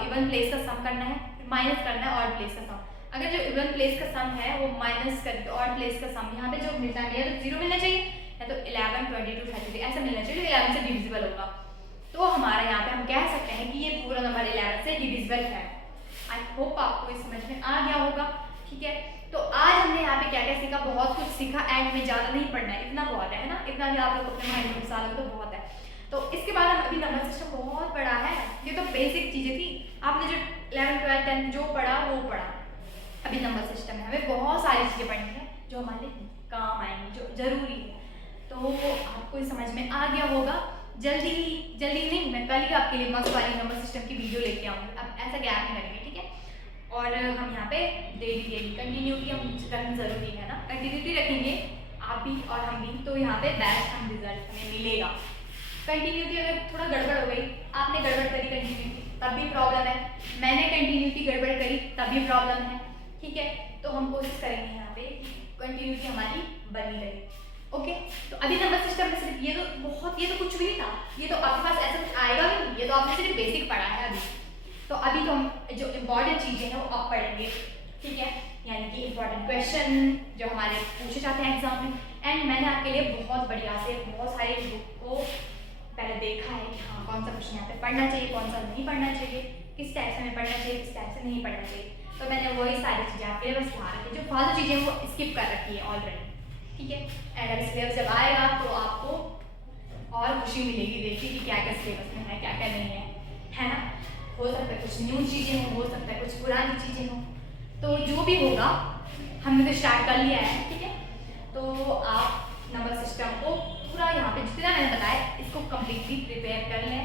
इवन प्लेस का सम करना है, माइनस करना है ऑड प्लेस का सम। अगर जो इवन प्लेस का सम है वो माइनस करके ऑड प्लेस का सम, यहाँ पे जो मिलता है या तो 0 मिलना चाहिए या तो 11, 22, 33 ऐसा मिलना चाहिए जो 11 से डिविजिबल होगा। तो हमारा यहाँ पे हम कह सकते हैं कि ये पूरा नंबर 11 से डिविजिबल है। आई होप आपको इस समझ में आ गया होगा, ठीक है। तो आज हमने यहाँ पे क्या क्या सीखा, बहुत कुछ सीखा। एंड में ज़्यादा नहीं पढ़ना है, इतना बहुत है ना, इतना भी आप लोग अपने माइंड में घुसा लो तो बहुत है। तो इसके बाद हम अभी नंबर सिस्टम बहुत बड़ा है, ये तो बेसिक चीज़ें थी, आपने जो 11, 12, 10 जो पढ़ा वो पढ़ा। अभी नंबर सिस्टम है, हमें बहुत सारी चीज़ें पढ़नी है जो हमारे काम आएंगी, जो ज़रूरी है। तो आपको इस समझ में आ गया होगा। जल्दी नहीं, मैं कल ही आपके लिए मस्त वाली नंबर सिस्टम की वीडियो लेके आऊँगी, अब ऐसा गैप नहीं लगेगा, ठीक है। और हम यहाँ पे डेली कंटिन्यूटी हम रखना ज़रूरी है ना, कंटिन्यूटी रखेंगे आप भी और हम भी, तो यहाँ पे बेस्ट हम रिजल्ट हमें मिलेगा। कंटिन्यूटी अगर थोड़ा गड़बड़ हो गई, आपने गड़बड़ करी कंटिन्यूटी तब भी प्रॉब्लम है, मैंने कंटिन्यूटी गड़बड़ करी तब भी प्रॉब्लम है, ठीक है। तो हम कोशिश करेंगे यहाँ पे कंटिन्यूटी हमारी बनी रहे, ओके। तो अभी नंबर सिस्टम में सिर्फ ये तो कुछ भी नहीं था, ये तो आपके पास ऐसा कुछ आएगा भी नहीं, ये तो आपने सिर्फ बेसिक पढ़ा है अभी। तो अभी तो हम जो इम्पॉर्टेंट चीज़ें हैं वो अब पढ़ेंगे, ठीक है। यानी कि इम्पॉर्टेंट क्वेश्चन जो हमारे पूछे जाते हैं एग्जाम में। एंड मैंने आपके लिए बहुत बढ़िया से बहुत सारे बुक को पहले देखा है कि हाँ कौन सा क्वेश्चन यहाँ पे पढ़ना चाहिए, कौन सा नहीं पढ़ना चाहिए, किस टाइप से हमें पढ़ना चाहिए, किस टाइप से नहीं पढ़ना चाहिए। तो मैंने वही सारी चीज़ें आपके लिए बस ला रखी, जो फालतू चीज़ें वो स्किप कर रखी है ऑलरेडी, ठीक है। एंड अगर सिलेबस जब आएगा तो आपको और खुशी मिलेगी देखिए कि क्या क्या सिलेबस में है, क्या क्या नहीं है ना। हो सकता है कुछ न्यू चीज़ें हो सकता है कुछ पुरानी चीज़ें हो, तो जो भी होगा हमने तो स्टार्ट कर लिया है, ठीक है। तो आप नंबर सिस्टम को पूरा यहाँ पे जितना मैंने बताया इसको कम्प्लीटली प्रिपेयर कर लें।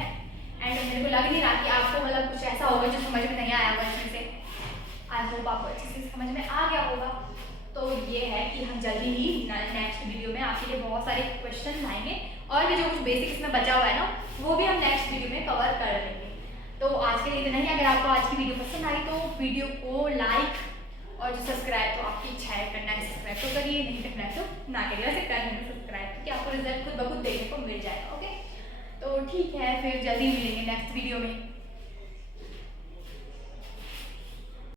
एंड मेरे को लग नहीं रहा कि आपको मतलब कुछ ऐसा होगा जो समझ में नहीं आया होगा इसमें से। आई होप आपको अच्छे से समझ में आ गया होगा। तो ये है कि हम जल्दी ही नेक्स्ट वीडियो में आपके लिए बहुत सारे क्वेश्चन लाएंगे और भी जो कुछ बेसिक इसमें बचा हुआ है ना वो भी हम नेक्स्ट वीडियो में कवर कर लेंगे। तो आज के लिए इतना ही। अगर आपको आज की वीडियो पसंद आई तो वीडियो को लाइक और जो सब्सक्राइब तो आपकी इच्छा है करना है सब्सक्राइब तो करिए, नहीं करना है तो ना करिए, वैसे कर लेना सब्सक्राइब क्योंकि आपको रिजल्ट खुद ब खुद देखने को मिल जाएगा, ओके। तो ठीक है, फिर जल्दी मिलेंगे नेक्स्ट वीडियो में।